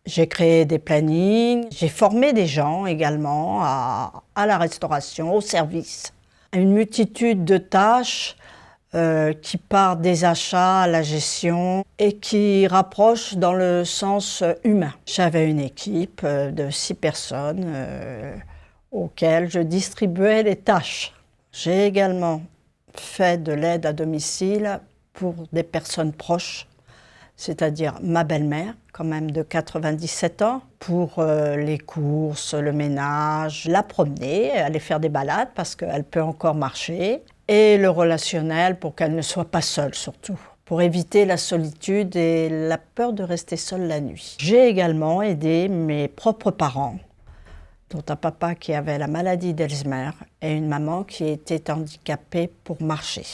J'ai créé des plannings, j'ai formé des gens également à la restauration, au service. Une multitude de tâches qui part des achats à la gestion et qui rapproche dans le sens humain. J'avais une équipe de 6 personnes auxquelles je distribuais les tâches. J'ai également fait de l'aide à domicile pour des personnes proches, c'est-à-dire ma belle-mère, quand même de 97 ans, pour les courses, le ménage, la promener, aller faire des balades parce qu'elle peut encore marcher, et le relationnel pour qu'elle ne soit pas seule surtout, pour éviter la solitude et la peur de rester seule la nuit. J'ai également aidé mes propres parents, dont un papa qui avait la maladie d'Alzheimer et une maman qui était handicapée pour marcher.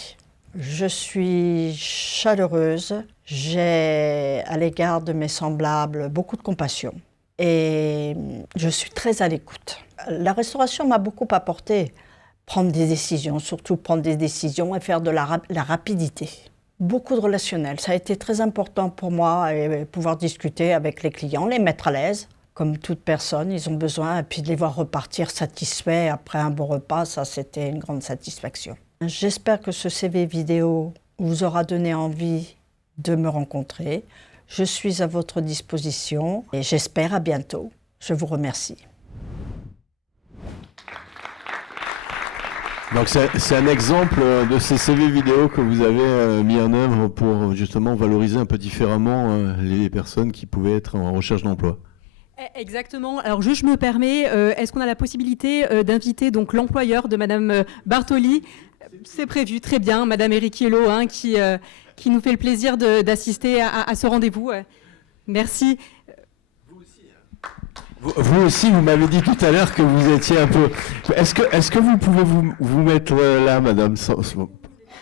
Je suis chaleureuse, j'ai à l'égard de mes semblables beaucoup de compassion et je suis très à l'écoute. La restauration m'a beaucoup apporté, prendre des décisions, surtout prendre des décisions et faire de la rapidité. Beaucoup de relationnel, ça a été très important pour moi et pouvoir discuter avec les clients, les mettre à l'aise. Comme toute personne, ils ont besoin et puis de les voir repartir satisfaits après un bon repas, ça c'était une grande satisfaction. J'espère que ce CV vidéo vous aura donné envie de me rencontrer. Je suis à votre disposition et j'espère à bientôt. Je vous remercie. Donc c'est un exemple de ces CV vidéo que vous avez mis en œuvre pour justement valoriser un peu différemment les personnes qui pouvaient être en recherche d'emploi. Exactement. Alors juste, je me permets, est-ce qu'on a la possibilité d'inviter donc l'employeur de Madame Bartoli? C'est prévu, très bien, Madame Eriquiello, qui nous fait le plaisir d'assister à ce rendez-vous. Merci. Vous aussi, vous m'avez dit tout à l'heure que vous étiez un peu... Est-ce que vous pouvez vous mettre là, Madame?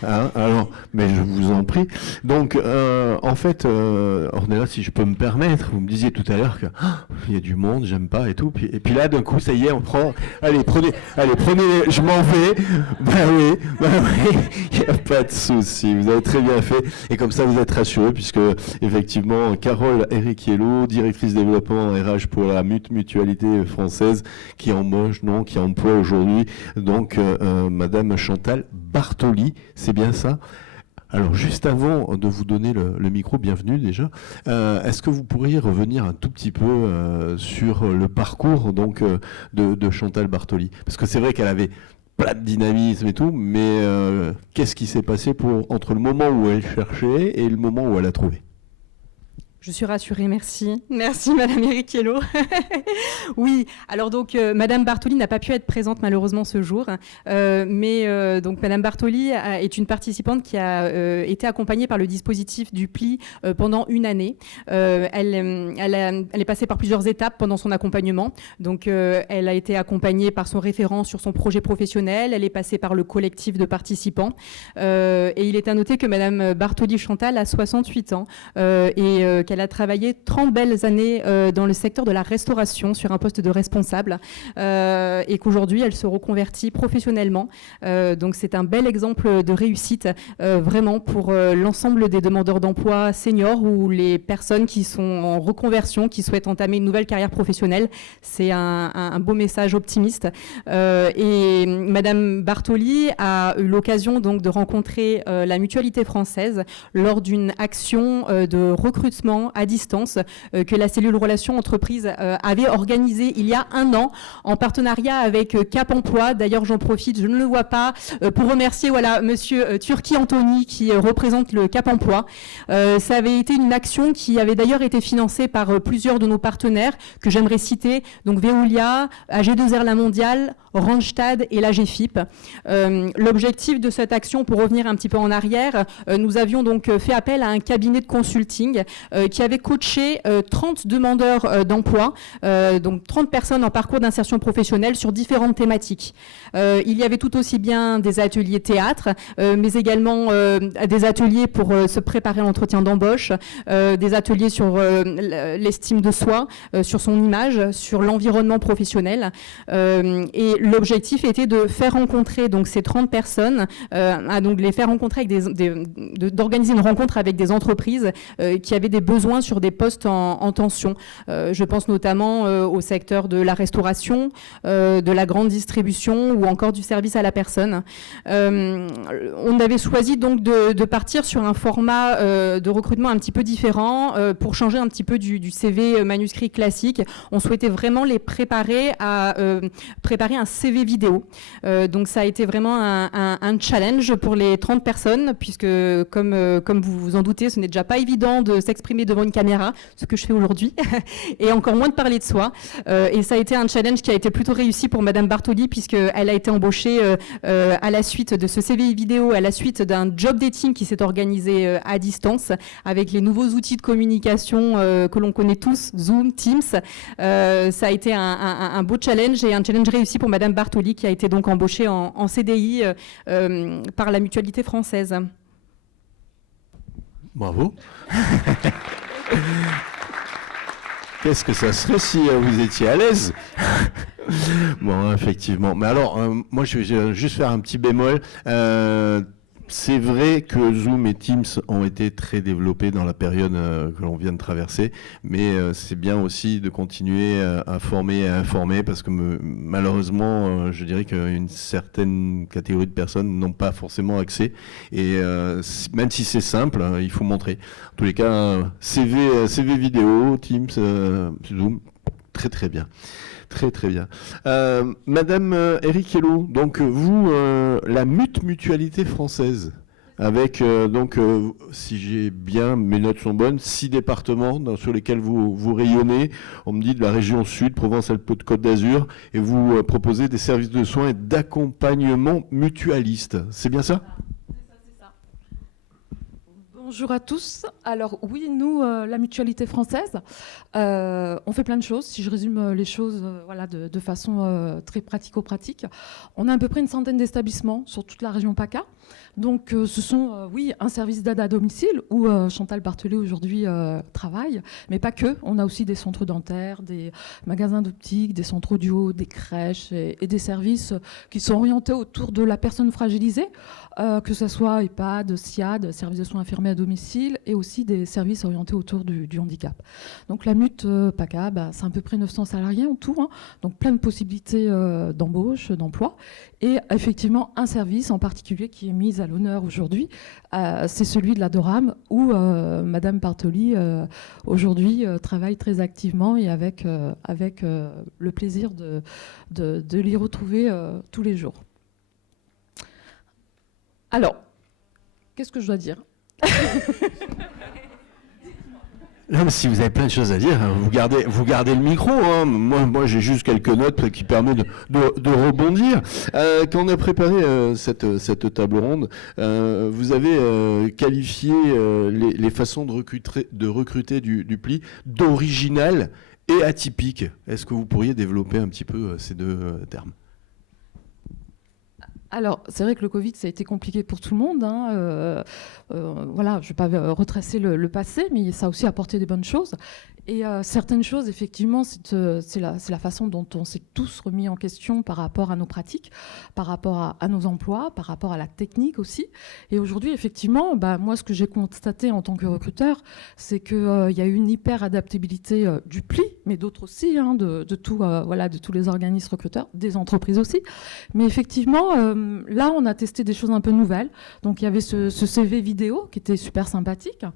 Alors, mais je vous en prie. Donc, en fait, Ornella, si je peux me permettre, vous me disiez tout à l'heure qu'il y a du monde, j'aime pas et tout. Et puis là, d'un coup, ça y est, on prend. Allez, prenez, je m'en vais. Ben oui, il n'y a pas de souci. Vous avez très bien fait. Et comme ça, vous êtes rassurés, puisque effectivement, Carole Eriquiello, directrice développement RH pour la Mutualité française, qui emploie aujourd'hui, donc, Madame Chantal Bartoli. C'est bien ça. Alors, juste avant de vous donner le micro, bienvenue déjà, est-ce que vous pourriez revenir un tout petit peu sur le parcours donc, de Chantal Bartoli? Parce que c'est vrai qu'elle avait plein de dynamisme et tout, mais qu'est-ce qui s'est passé entre le moment où elle cherchait et le moment où elle a trouvé? Je suis rassurée, merci. Merci Madame Eriquiello. Oui, alors donc Madame Bartoli n'a pas pu être présente malheureusement ce jour, mais donc Madame Bartoli est une participante qui a été accompagnée par le dispositif du PLI pendant une année. Elle est passée par plusieurs étapes pendant son accompagnement. Donc elle a été accompagnée par son référent sur son projet professionnel, elle est passée par le collectif de participants et il est à noter que Madame Bartoli Chantal a 68 ans et qu'elle a travaillé 30 belles années dans le secteur de la restauration sur un poste de responsable et qu'aujourd'hui elle se reconvertit professionnellement. Donc c'est un bel exemple de réussite vraiment pour l'ensemble des demandeurs d'emploi seniors ou les personnes qui sont en reconversion, qui souhaitent entamer une nouvelle carrière professionnelle. C'est un beau message optimiste. Et Madame Bartoli a eu l'occasion donc de rencontrer la Mutualité française lors d'une action de recrutement à distance que la cellule relations entreprises avait organisée il y a un an en partenariat avec Cap Emploi. D'ailleurs, j'en profite, je ne le vois pas, pour remercier Monsieur Turki Anthony qui représente le Cap Emploi. Ça avait été une action qui avait d'ailleurs été financée par plusieurs de nos partenaires que j'aimerais citer, donc Veolia, AG2R La Mondiale, Randstad et la GFIP. L'objectif de cette action, pour revenir un petit peu en arrière, nous avions donc fait appel à un cabinet de consulting qui avait coaché 30 demandeurs d'emploi, donc 30 personnes en parcours d'insertion professionnelle sur différentes thématiques. Il y avait tout aussi bien des ateliers théâtre, mais également des ateliers pour se préparer à l'entretien d'embauche, des ateliers sur l'estime de soi, sur son image, sur l'environnement professionnel. Et l'objectif était de faire rencontrer donc ces 30 personnes, donc les faire rencontrer avec d'organiser une rencontre avec des entreprises qui avaient des besoins sur des postes en tension. Je pense notamment au secteur de la restauration, de la grande distribution ou encore du service à la personne. On avait choisi donc de partir sur un format de recrutement un petit peu différent pour changer un petit peu du CV manuscrit classique. On souhaitait vraiment les préparer à préparer un CV vidéo. Donc ça a été vraiment un challenge pour les 30 personnes, puisque comme vous vous en doutez, ce n'est déjà pas évident de s'exprimer devant une caméra, ce que je fais aujourd'hui, et encore moins de parler de soi. Et ça a été un challenge qui a été plutôt réussi pour Madame Bartoli, puisqu'elle a été embauchée à la suite de ce CV vidéo, à la suite d'un job dating qui s'est organisé à distance, avec les nouveaux outils de communication que l'on connaît tous, Zoom, Teams. Ça a été un beau challenge et un challenge réussi pour Madame Bartoli, qui a été donc embauchée en CDI par la Mutualité française. Bravo. Qu'est-ce que ça serait si vous étiez à l'aise? Bon, effectivement. Mais alors, moi, je vais juste faire un petit bémol. C'est vrai que Zoom et Teams ont été très développés dans la période que l'on vient de traverser, mais c'est bien aussi de continuer à former et à informer, parce que malheureusement, je dirais qu'une certaine catégorie de personnes n'ont pas forcément accès, et même si c'est simple, il faut montrer. En tous les cas, CV vidéo, Teams, Zoom, très très bien. Très très bien. Madame Eric Hello, donc vous, la Mutualité française, avec donc, si j'ai bien, mes notes sont bonnes, 6 départements sur lesquels vous rayonnez. On me dit de la région Sud, Provence-Alpes-Côte d'Azur, et vous proposez des services de soins et d'accompagnement mutualiste. C'est bien ça ? Bonjour à tous. Alors oui, nous, la Mutualité française, on fait plein de choses. Si je résume les choses voilà, de façon très pratico-pratique, on a à peu près une centaine d'établissements sur toute la région PACA. Donc ce sont, oui, un service d'aide à domicile où Chantal Bartoli aujourd'hui travaille, mais pas que. On a aussi des centres dentaires, des magasins d'optique, des centres audio, des crèches et des services qui sont orientés autour de la personne fragilisée, que ce soit EHPAD, SIAD, service de soins infirmiers à domicile, et aussi des services orientés autour du handicap. Donc la MUT PACA, c'est à peu près 900 salariés en tout, hein, donc plein de possibilités d'embauche, d'emploi, et effectivement un service en particulier qui est mis à l'honneur aujourd'hui, c'est celui de la DORAM, où Madame Bartoli aujourd'hui travaille très activement et avec le plaisir de l'y retrouver tous les jours. Alors, qu'est-ce que je dois dire ? Non, mais si vous avez plein de choses à dire, vous gardez le micro. Hein. Moi, j'ai juste quelques notes qui permettent de rebondir. Quand on a préparé cette table ronde, vous avez qualifié les façons de recruter du PLI d'original et atypique. Est-ce que vous pourriez développer un petit peu ces deux termes ? Alors, c'est vrai que le Covid, ça a été compliqué pour tout le monde. Hein. Voilà, je ne vais pas retracer le passé, mais ça a aussi apporté des bonnes choses. Et certaines choses, effectivement, c'est la façon dont on s'est tous remis en question par rapport à nos pratiques, par rapport à nos emplois, par rapport à la technique aussi. Et aujourd'hui, effectivement, moi, ce que j'ai constaté en tant que recruteur, c'est qu'il y a eu une hyper-adaptabilité du PLI, mais d'autres aussi, hein, de tous les organismes recruteurs, des entreprises aussi. Mais effectivement, là, on a testé des choses un peu nouvelles. Donc, il y avait ce CV vidéo qui était super sympathique,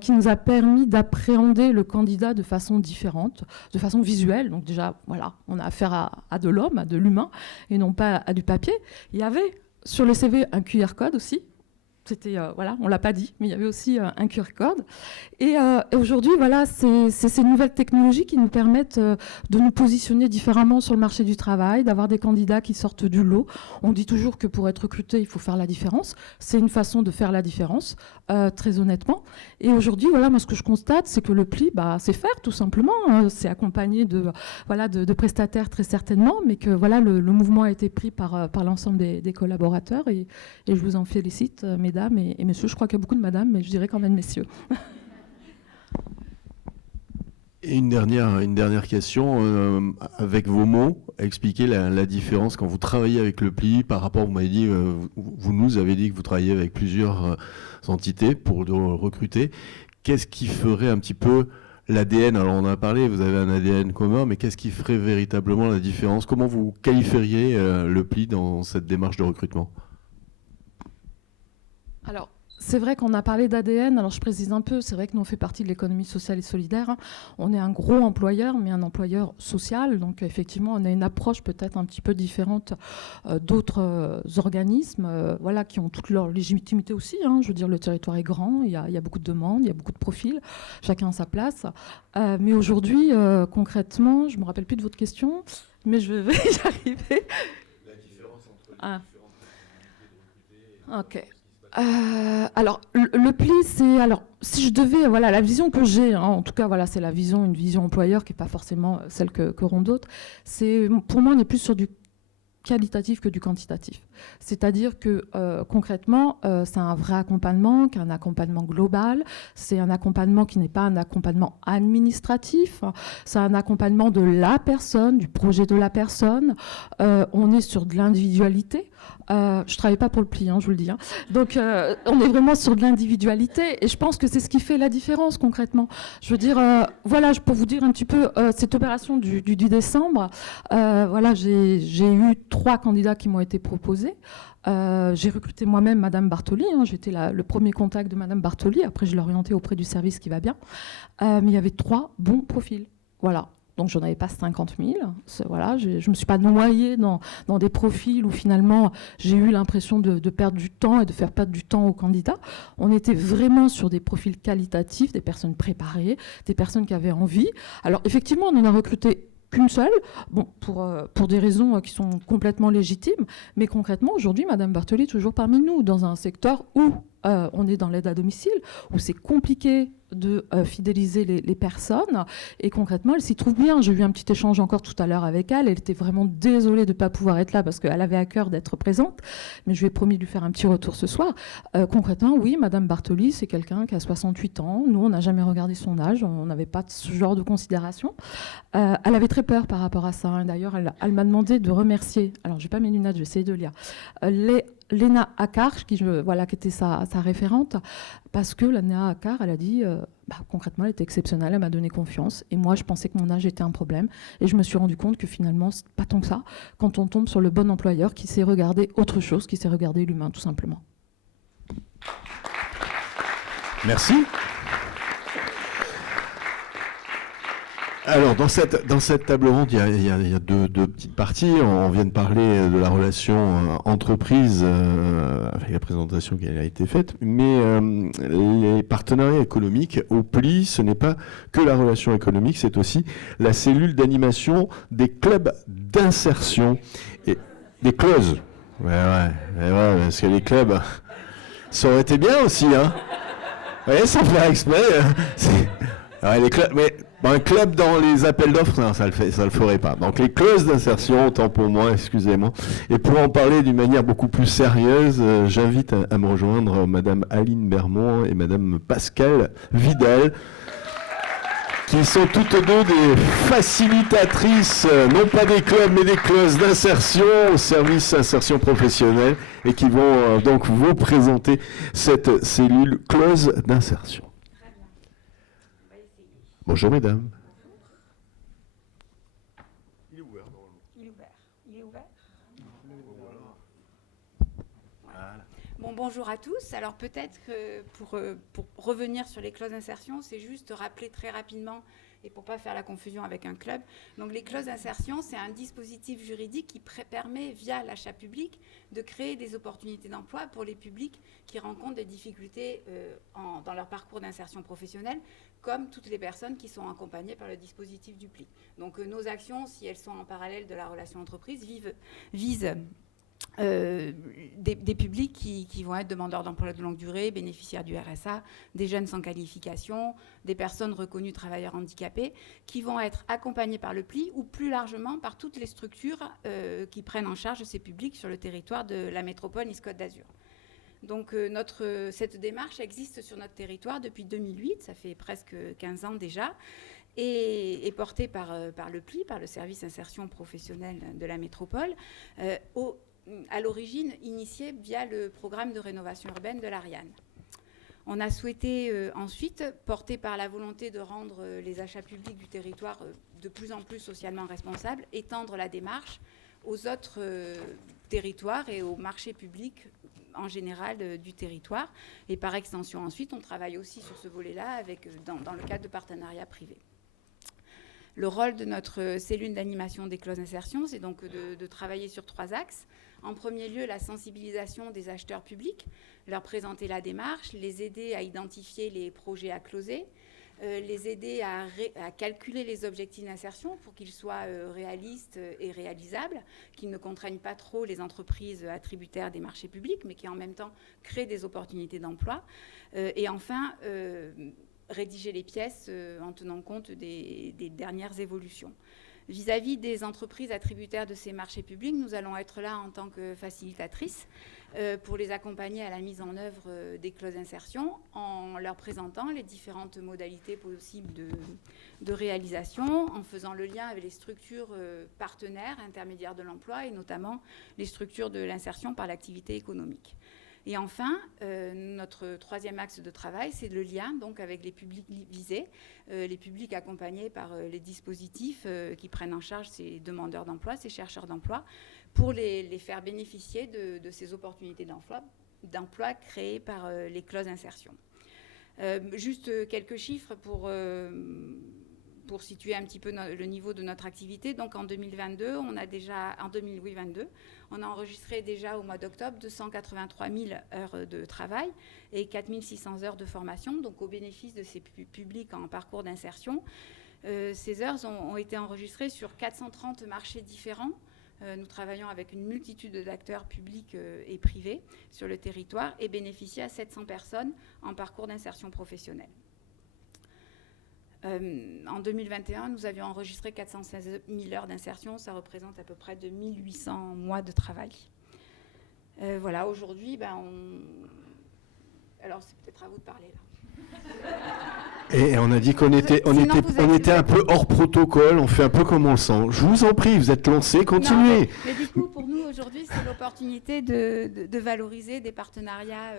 qui nous a permis d'appréhender le candidat de façon différente, de façon visuelle. Donc déjà, voilà, on a affaire à de l'homme, à de l'humain, et non pas à du papier. Il y avait sur le CV un QR code aussi, C'était, voilà, on l'a pas dit, mais il y avait aussi un QR code. Et aujourd'hui, voilà, c'est ces nouvelles technologies qui nous permettent de nous positionner différemment sur le marché du travail, d'avoir des candidats qui sortent du lot. On dit toujours que pour être recruté, il faut faire la différence. C'est une façon de faire la différence, très honnêtement. Et aujourd'hui, voilà, moi, ce que je constate, c'est que le pli, c'est faire, tout simplement. C'est accompagné de prestataires, très certainement, mais que voilà, le mouvement a été pris par l'ensemble des collaborateurs. Et je vous en félicite, mesdames et messieurs. Je crois qu'il y a beaucoup de madames, mais je dirais quand même messieurs. Et une dernière question, avec vos mots, expliquez la différence quand vous travaillez avec le pli par rapport, vous m'avez dit, vous nous avez dit que vous travaillez avec plusieurs entités pour le recruter. Qu'est-ce qui ferait un petit peu l'ADN? Alors on en a parlé, vous avez un ADN commun, mais qu'est-ce qui ferait véritablement la différence? Comment vous qualifieriez le pli dans cette démarche de recrutement? Alors, c'est vrai qu'on a parlé d'ADN, alors je précise un peu, c'est vrai que nous on fait partie de l'économie sociale et solidaire. On est un gros employeur, mais un employeur social, donc effectivement on a une approche peut-être un petit peu différente d'autres organismes, voilà, qui ont toute leur légitimité aussi. Je veux dire, le territoire est grand, il y a beaucoup de demandes, il y a beaucoup de profils, chacun a sa place. Mais aujourd'hui, concrètement, je ne me rappelle plus de votre question, mais je vais y arriver. La différence entre Ok. Alors, le pli, c'est... Alors, si je devais... Voilà, la vision que j'ai, en tout cas, voilà, c'est une vision employeur qui n'est pas forcément celle qu'auront d'autres. Pour moi, on est plus sur du qualitatif que du quantitatif. C'est-à-dire que concrètement, c'est un vrai accompagnement, qui est un accompagnement global, c'est un accompagnement qui n'est pas un accompagnement administratif, c'est un accompagnement de la personne, du projet de la personne. On est sur de l'individualité. Je ne travaille pas pour le pli, je vous le dis. Donc, on est vraiment sur de l'individualité et je pense que c'est ce qui fait la différence concrètement. Je veux dire, voilà, pour vous dire un petit peu, cette opération du 10 décembre, voilà, j'ai eu 3 candidats qui m'ont été proposés. J'ai recruté moi-même Madame Bartoli, j'étais le premier contact de Madame Bartoli, après je l'ai orientée auprès du service qui va bien. Mais il y avait 3 bons profils, voilà. Donc, j'en avais pas 50 000. Voilà, je ne me suis pas noyée dans des profils où finalement j'ai eu l'impression de perdre du temps et de faire perdre du temps aux candidats. On était vraiment sur des profils qualitatifs, des personnes préparées, des personnes qui avaient envie. Alors, effectivement, on en a recruté qu'une seule, bon, pour des raisons qui sont complètement légitimes. Mais concrètement, aujourd'hui, Madame Bartoli est toujours parmi nous, dans un secteur où on est dans l'aide à domicile, où c'est compliqué de fidéliser les personnes. Et concrètement, elle s'y trouve bien. J'ai eu un petit échange encore tout à l'heure avec elle. Elle était vraiment désolée de ne pas pouvoir être là parce qu'elle avait à cœur d'être présente. Mais je lui ai promis de lui faire un petit retour ce soir. Concrètement, oui, Madame Bartoli, c'est quelqu'un qui a 68 ans. Nous, on n'a jamais regardé son âge. On n'avait pas ce genre de considération. Elle avait très peur par rapport à ça. D'ailleurs, elle m'a demandé de remercier. Alors, je n'ai pas mes lunettes, je vais essayer de lire. Léna Accard, qui était sa référente, parce que Léna Accard, elle a dit, concrètement, elle était exceptionnelle, elle m'a donné confiance, et moi, je pensais que mon âge était un problème, et je me suis rendu compte que finalement, c'est pas tant que ça, quand on tombe sur le bon employeur qui sait regarder autre chose, qui sait regarder l'humain, tout simplement. Merci. Alors, dans cette table ronde, il y a deux petites parties. On vient de parler de la relation entreprise avec la présentation qui a été faite, mais les partenariats économiques au pli, ce n'est pas que la relation économique, c'est aussi la cellule d'animation des clubs d'insertion et des clauses. Ouais, parce que les clubs, ça aurait été bien aussi, hein. Ouais, sans faire exprès. Ouais, les clubs, mais un club dans les appels d'offres, non, ça le ferait pas. Donc les clauses d'insertion, autant pour moi, excusez-moi. Et pour en parler d'une manière beaucoup plus sérieuse, j'invite à me rejoindre Madame Aline Bermond et Madame Pascale Vidal, qui sont toutes deux des facilitatrices, non pas des clubs, mais des clauses d'insertion au service insertion professionnelle, et qui vont donc vous présenter cette cellule clause d'insertion. Bonjour mesdames. Il est ouvert normalement. Il est ouvert. Voilà. Bon, bonjour à tous. Alors peut-être que pour revenir sur les clauses d'insertion, c'est juste rappeler très rapidement, et pour ne pas faire la confusion avec un club, donc les clauses d'insertion, c'est un dispositif juridique qui permet, via l'achat public, de créer des opportunités d'emploi pour les publics qui rencontrent des difficultés dans leur parcours d'insertion professionnelle, comme toutes les personnes qui sont accompagnées par le dispositif du PLI. Donc nos actions, si elles sont en parallèle de la relation entreprise, visent des publics qui vont être demandeurs d'emploi de longue durée, bénéficiaires du RSA, des jeunes sans qualification, des personnes reconnues travailleurs handicapés, qui vont être accompagnés par le PLI ou plus largement par toutes les structures qui prennent en charge ces publics sur le territoire de la métropole Nice-Côte d'Azur. Donc cette démarche existe sur notre territoire depuis 2008, ça fait presque 15 ans déjà, et est portée par le PLI, par le service insertion professionnelle de la métropole, à l'origine initiée via le programme de rénovation urbaine de l'Ariane. On a souhaité ensuite, porté par la volonté de rendre les achats publics du territoire de plus en plus socialement responsables, étendre la démarche aux autres territoires et aux marchés publics en général du territoire. Et par extension ensuite, on travaille aussi sur ce volet-là dans le cadre de partenariats privés. Le rôle de notre cellule d'animation des clauses d'insertion, c'est donc de travailler sur 3 axes. En premier lieu, la sensibilisation des acheteurs publics, leur présenter la démarche, les aider à identifier les projets à closer, les aider à calculer les objectifs d'insertion pour qu'ils soient réalistes et réalisables, qu'ils ne contraignent pas trop les entreprises attributaires des marchés publics, mais qui en même temps créent des opportunités d'emploi. Et enfin, rédiger les pièces en tenant compte des dernières évolutions. Vis-à-vis des entreprises attributaires de ces marchés publics, nous allons être là en tant que facilitatrices pour les accompagner à la mise en œuvre des clauses d'insertion en leur présentant les différentes modalités possibles de réalisation, en faisant le lien avec les structures partenaires intermédiaires de l'emploi et notamment les structures de l'insertion par l'activité économique. Et enfin, notre 3e axe de travail, c'est le lien donc, avec les publics visés, les publics accompagnés par les dispositifs qui prennent en charge ces demandeurs d'emploi, ces chercheurs d'emploi, pour les faire bénéficier de ces opportunités d'emploi créées par les clauses d'insertion. Juste quelques chiffres pour situer un petit peu le niveau de notre activité. Donc en 2022, on a enregistré déjà au mois d'octobre 283 000 heures de travail et 4 600 heures de formation, donc au bénéfice de ces publics en parcours d'insertion. Ces heures ont été enregistrées sur 430 marchés différents. Nous travaillons avec une multitude d'acteurs publics et privés sur le territoire et bénéficient à 700 personnes en parcours d'insertion professionnelle. En 2021, nous avions enregistré 416 000 heures d'insertion. Ça représente à peu près 2800 mois de travail. Voilà, aujourd'hui, alors c'est peut-être à vous de parler là. Et on a dit qu'on était un peu hors protocole, on fait un peu comme on le sent. Je vous en prie, vous êtes lancés, continuez. Non, mais du coup, pour nous, aujourd'hui, c'est l'opportunité de valoriser des partenariats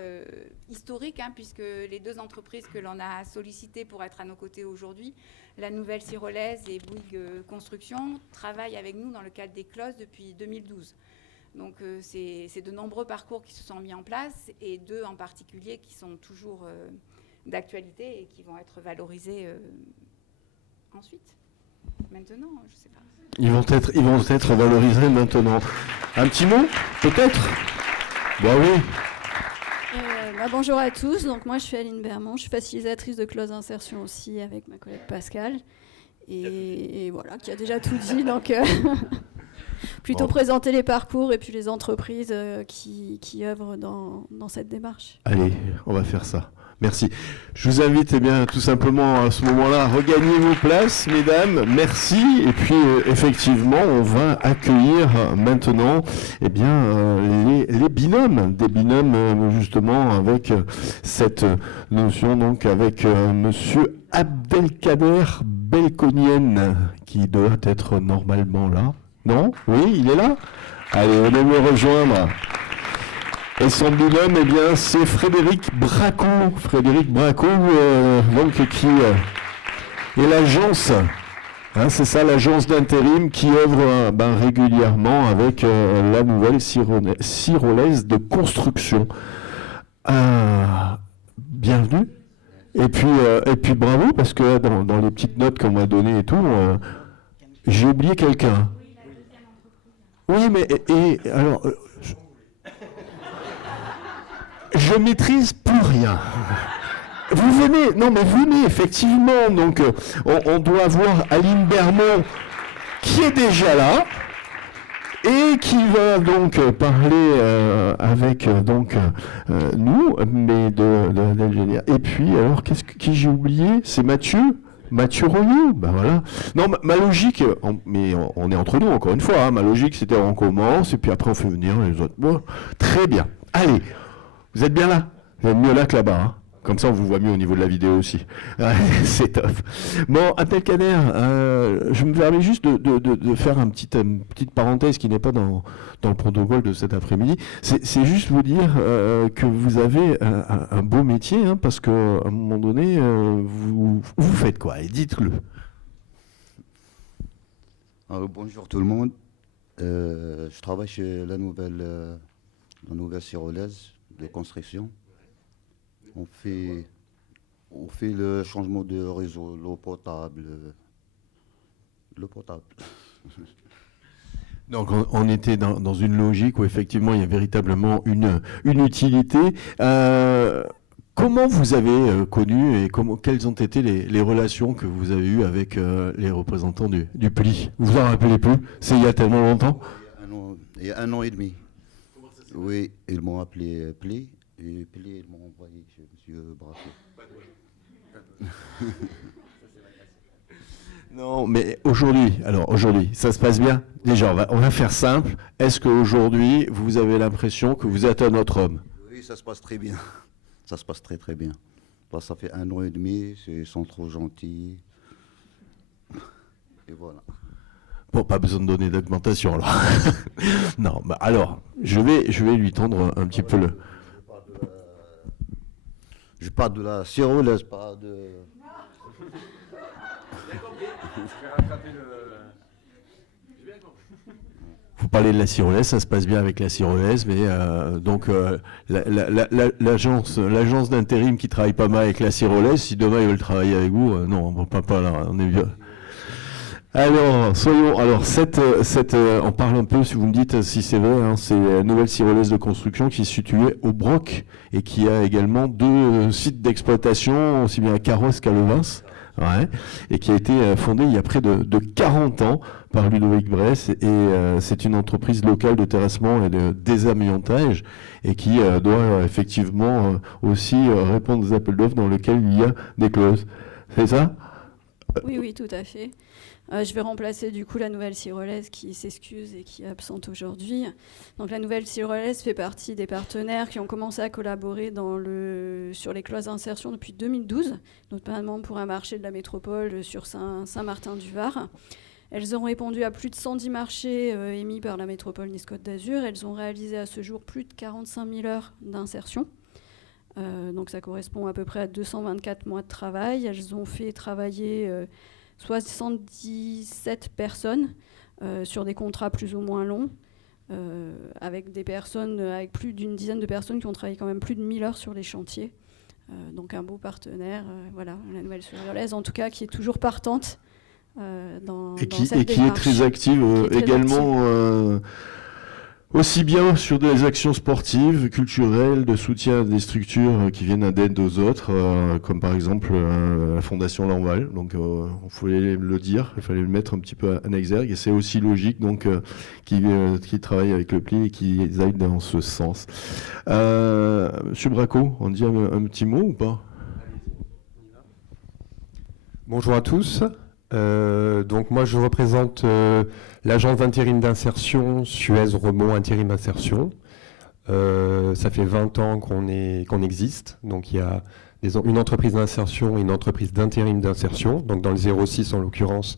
historiques, puisque les 2 entreprises que l'on a sollicitées pour être à nos côtés aujourd'hui, la Nouvelle Sirolaise et Bouygues Construction, travaillent avec nous dans le cadre des clauses depuis 2012. Donc c'est de nombreux parcours qui se sont mis en place et 2 en particulier qui sont toujours d'actualité et qui vont être valorisés ensuite. Maintenant, je ne sais pas. Ils vont être valorisés maintenant. Un petit mot, peut-être ? Bah oui. Bonjour à tous. Donc moi, je suis Aline Bermond. Je suis facilitatrice de clause d'insertion aussi avec ma collègue Pascal. Et voilà, qui a déjà tout dit. Donc plutôt présenter les parcours et puis les entreprises qui œuvrent dans cette démarche. Allez, on va faire ça. Merci. Je vous invite tout simplement à ce moment-là à regagner vos places, mesdames. Merci. Et puis effectivement, on va accueillir maintenant les binômes, des binômes justement avec cette notion donc avec Monsieur Abdelkader Belkonienne qui doit être normalement là. Non ? Oui, il est là ? Allez, venez me rejoindre. Et son binôme, c'est Frédéric Bracon. Frédéric Bracon, qui est l'agence, c'est ça, l'agence d'intérim qui œuvre régulièrement avec la Nouvelle Sirolaise de construction. Bienvenue. Et puis bravo, parce que dans les petites notes qu'on m'a données et tout, j'ai oublié quelqu'un. Oui, mais alors, je maîtrise plus rien. Vous venez, effectivement. Donc, on doit avoir Aline Bermond qui est déjà là et qui va donc parler avec nous, mais d'ingénieur. Et puis, alors, qui j'ai oublié? C'est Mathieu Royou, ben voilà. Non, ma logique, mais on est entre nous encore une fois, hein, ma logique c'était on commence et puis après on fait venir les autres. Bon, très bien. Allez, vous êtes bien là? Vous êtes mieux là que là-bas, hein. Comme ça on vous voit mieux au niveau de la vidéo aussi. C'est top. Bon, Abdelkader, je me permets juste de faire une petite parenthèse qui n'est pas dans le protocole de cet après-midi. C'est juste vous dire que vous avez un beau métier, hein, parce qu'à un moment donné, vous faites quoi? Et dites-le. Alors, bonjour tout le monde. Je travaille chez la nouvelle Sirolaise de construction. On fait le changement de réseau, l'eau potable. Donc on était dans une logique où effectivement il y a véritablement une utilité. Comment vous avez connu et quelles ont été les relations que vous avez eues avec les représentants du PLI? Vous vous en rappelez plus? C'est il y a tellement longtemps? Il y a 1 an et demi. Oui, ils m'ont appelé PLI. Et puis ils m'ont envoyé chez M. Braco. Non, mais aujourd'hui, ça se passe bien. Déjà, on va faire simple. Est-ce qu'aujourd'hui, vous avez l'impression que vous êtes un autre homme? Oui, ça se passe très bien. Ça se passe très très bien. Là, ça fait 1 an et demi, ils sont trop gentils. Et voilà. Bon, pas besoin de donner d'augmentation alors. Non, bah alors, je vais lui tendre un petit peu le... Je parle de la Sirolaise, pas de... Vous parlez de la Sirolaise, ça se passe bien avec la Sirolaise, mais l'agence d'intérim qui travaille pas mal avec la Sirolaise, si demain ils veulent travailler avec vous, non, on va pas là, on est bien. Alors, on parle un peu, si vous me dites si c'est vrai, hein, c'est la nouvelle Sirolaise de construction qui est située au Broc et qui a également 2 sites d'exploitation, aussi bien à Carros qu'à Levens, ouais, et qui a été fondée il y a près de 40 ans par Ludovic Bress, et c'est une entreprise locale de terrassement et de désamiantage, et qui doit effectivement aussi répondre aux appels d'offres dans lesquels il y a des clauses. C'est ça? Oui, tout à fait. Je vais remplacer du coup la nouvelle Sirolaise qui s'excuse et qui est absente aujourd'hui. Donc la nouvelle Sirolaise fait partie des partenaires qui ont commencé à collaborer sur les clauses d'insertion depuis 2012, notamment pour un marché de la métropole sur Saint-Martin-du-Var. Elles ont répondu à plus de 110 marchés émis par la métropole Nice-Côte d'Azur. Elles ont réalisé à ce jour plus de 45 000 heures d'insertion. Donc ça correspond à peu près à 224 mois de travail. Elles ont fait travailler 77 personnes sur des contrats plus ou moins longs, avec plus d'une dizaine de personnes qui ont travaillé quand même plus de 1000 heures sur les chantiers. Donc un beau partenaire, voilà, la nouvelle Sirolaise en tout cas, qui est toujours partante dans cette démarche. Et qui est très active également. Aussi bien sur des actions sportives, culturelles, de soutien à des structures qui viennent d'aide aux autres, comme par exemple la Fondation Lamval. Donc il fallait le dire, il fallait le mettre un petit peu en exergue. Et c'est aussi logique donc qui travaillent avec le PLI et qui aillent dans ce sens. Monsieur Braco, on dit un petit mot ou pas? Bonjour à tous. Donc moi je représente l'agence d'intérim d'insertion Suez Remont Intérim Insertion. Ça fait 20 ans qu'on existe, donc il y a une entreprise d'insertion et une entreprise d'intérim d'insertion. Donc dans le 06 en l'occurrence,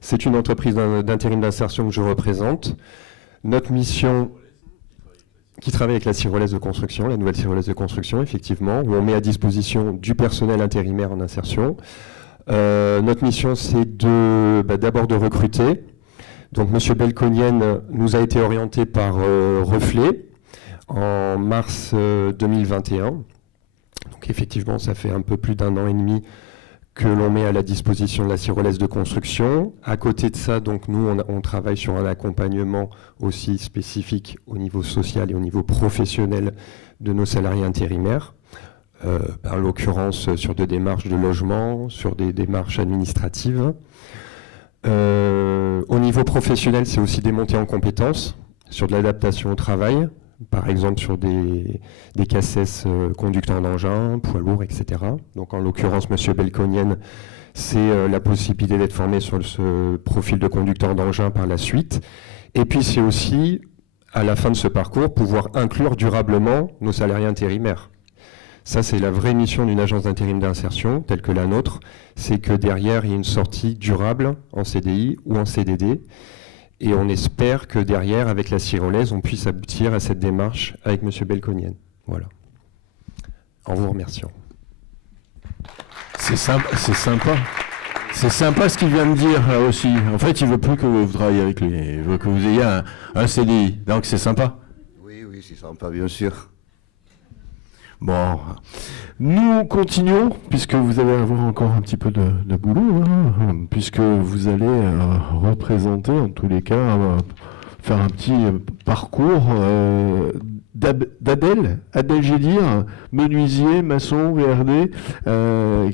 c'est une entreprise d'intérim d'insertion que je représente. Notre mission, qui travaille avec la Sirolaise de construction, la nouvelle Sirolaise de construction effectivement, où on met à disposition du personnel intérimaire en insertion. Notre mission, c'est d'abord de recruter. Donc, M. Belconienne nous a été orienté par Reflet. en mars 2021. Donc effectivement, ça fait un peu plus d'1 an et demi que l'on met à la disposition de la Cyrolès de construction. À côté de ça, donc nous, on travaille sur un accompagnement aussi spécifique au niveau social et au niveau professionnel de nos salariés intérimaires. En l'occurrence sur des démarches de logement, sur des démarches administratives. Au niveau professionnel, c'est aussi des montées en compétences sur de l'adaptation au travail, par exemple sur des CACES conducteurs d'engins, poids lourds, etc. Donc en l'occurrence, M. Belconienne, c'est la possibilité d'être formé sur ce profil de conducteur d'engin par la suite. Et puis c'est aussi, à la fin de ce parcours, pouvoir inclure durablement nos salariés intérimaires. Ça, c'est la vraie mission d'une agence d'intérim d'insertion, telle que la nôtre, c'est que derrière, il y ait une sortie durable en CDI ou en CDD. Et on espère que derrière, avec la Cyrolès, on puisse aboutir à cette démarche avec M. Belconienne. Voilà. En vous remerciant. C'est sympa. C'est sympa ce qu'il vient de dire aussi. En fait, il ne veut plus que vous travailliez avec lui. Il veut que vous ayez un CDI. Donc c'est sympa. Oui, c'est sympa, bien sûr. Bon, nous continuons, puisque vous allez avoir encore un petit peu de boulot, hein, puisque vous allez représenter, en tous les cas, faire un petit parcours d'Adèle Gédire, menuisier, maçon, VRD,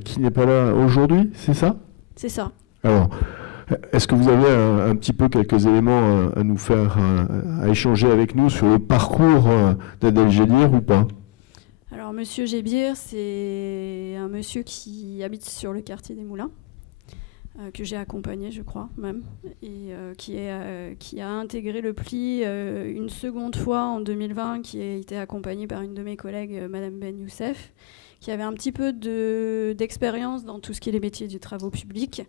qui n'est pas là aujourd'hui, c'est ça? C'est ça. Alors, est-ce que vous avez un petit peu quelques éléments à nous faire, à échanger avec nous sur le parcours d'Adèle Gédire ou pas? Alors, Monsieur Gébir, c'est un monsieur qui habite sur le quartier des Moulins, que j'ai accompagné, je crois, même, et qui a intégré le pli une seconde fois en 2020, qui a été accompagné par une de mes collègues, Madame Ben Youssef, qui avait un petit peu d'expérience dans tout ce qui est les métiers du travaux publics.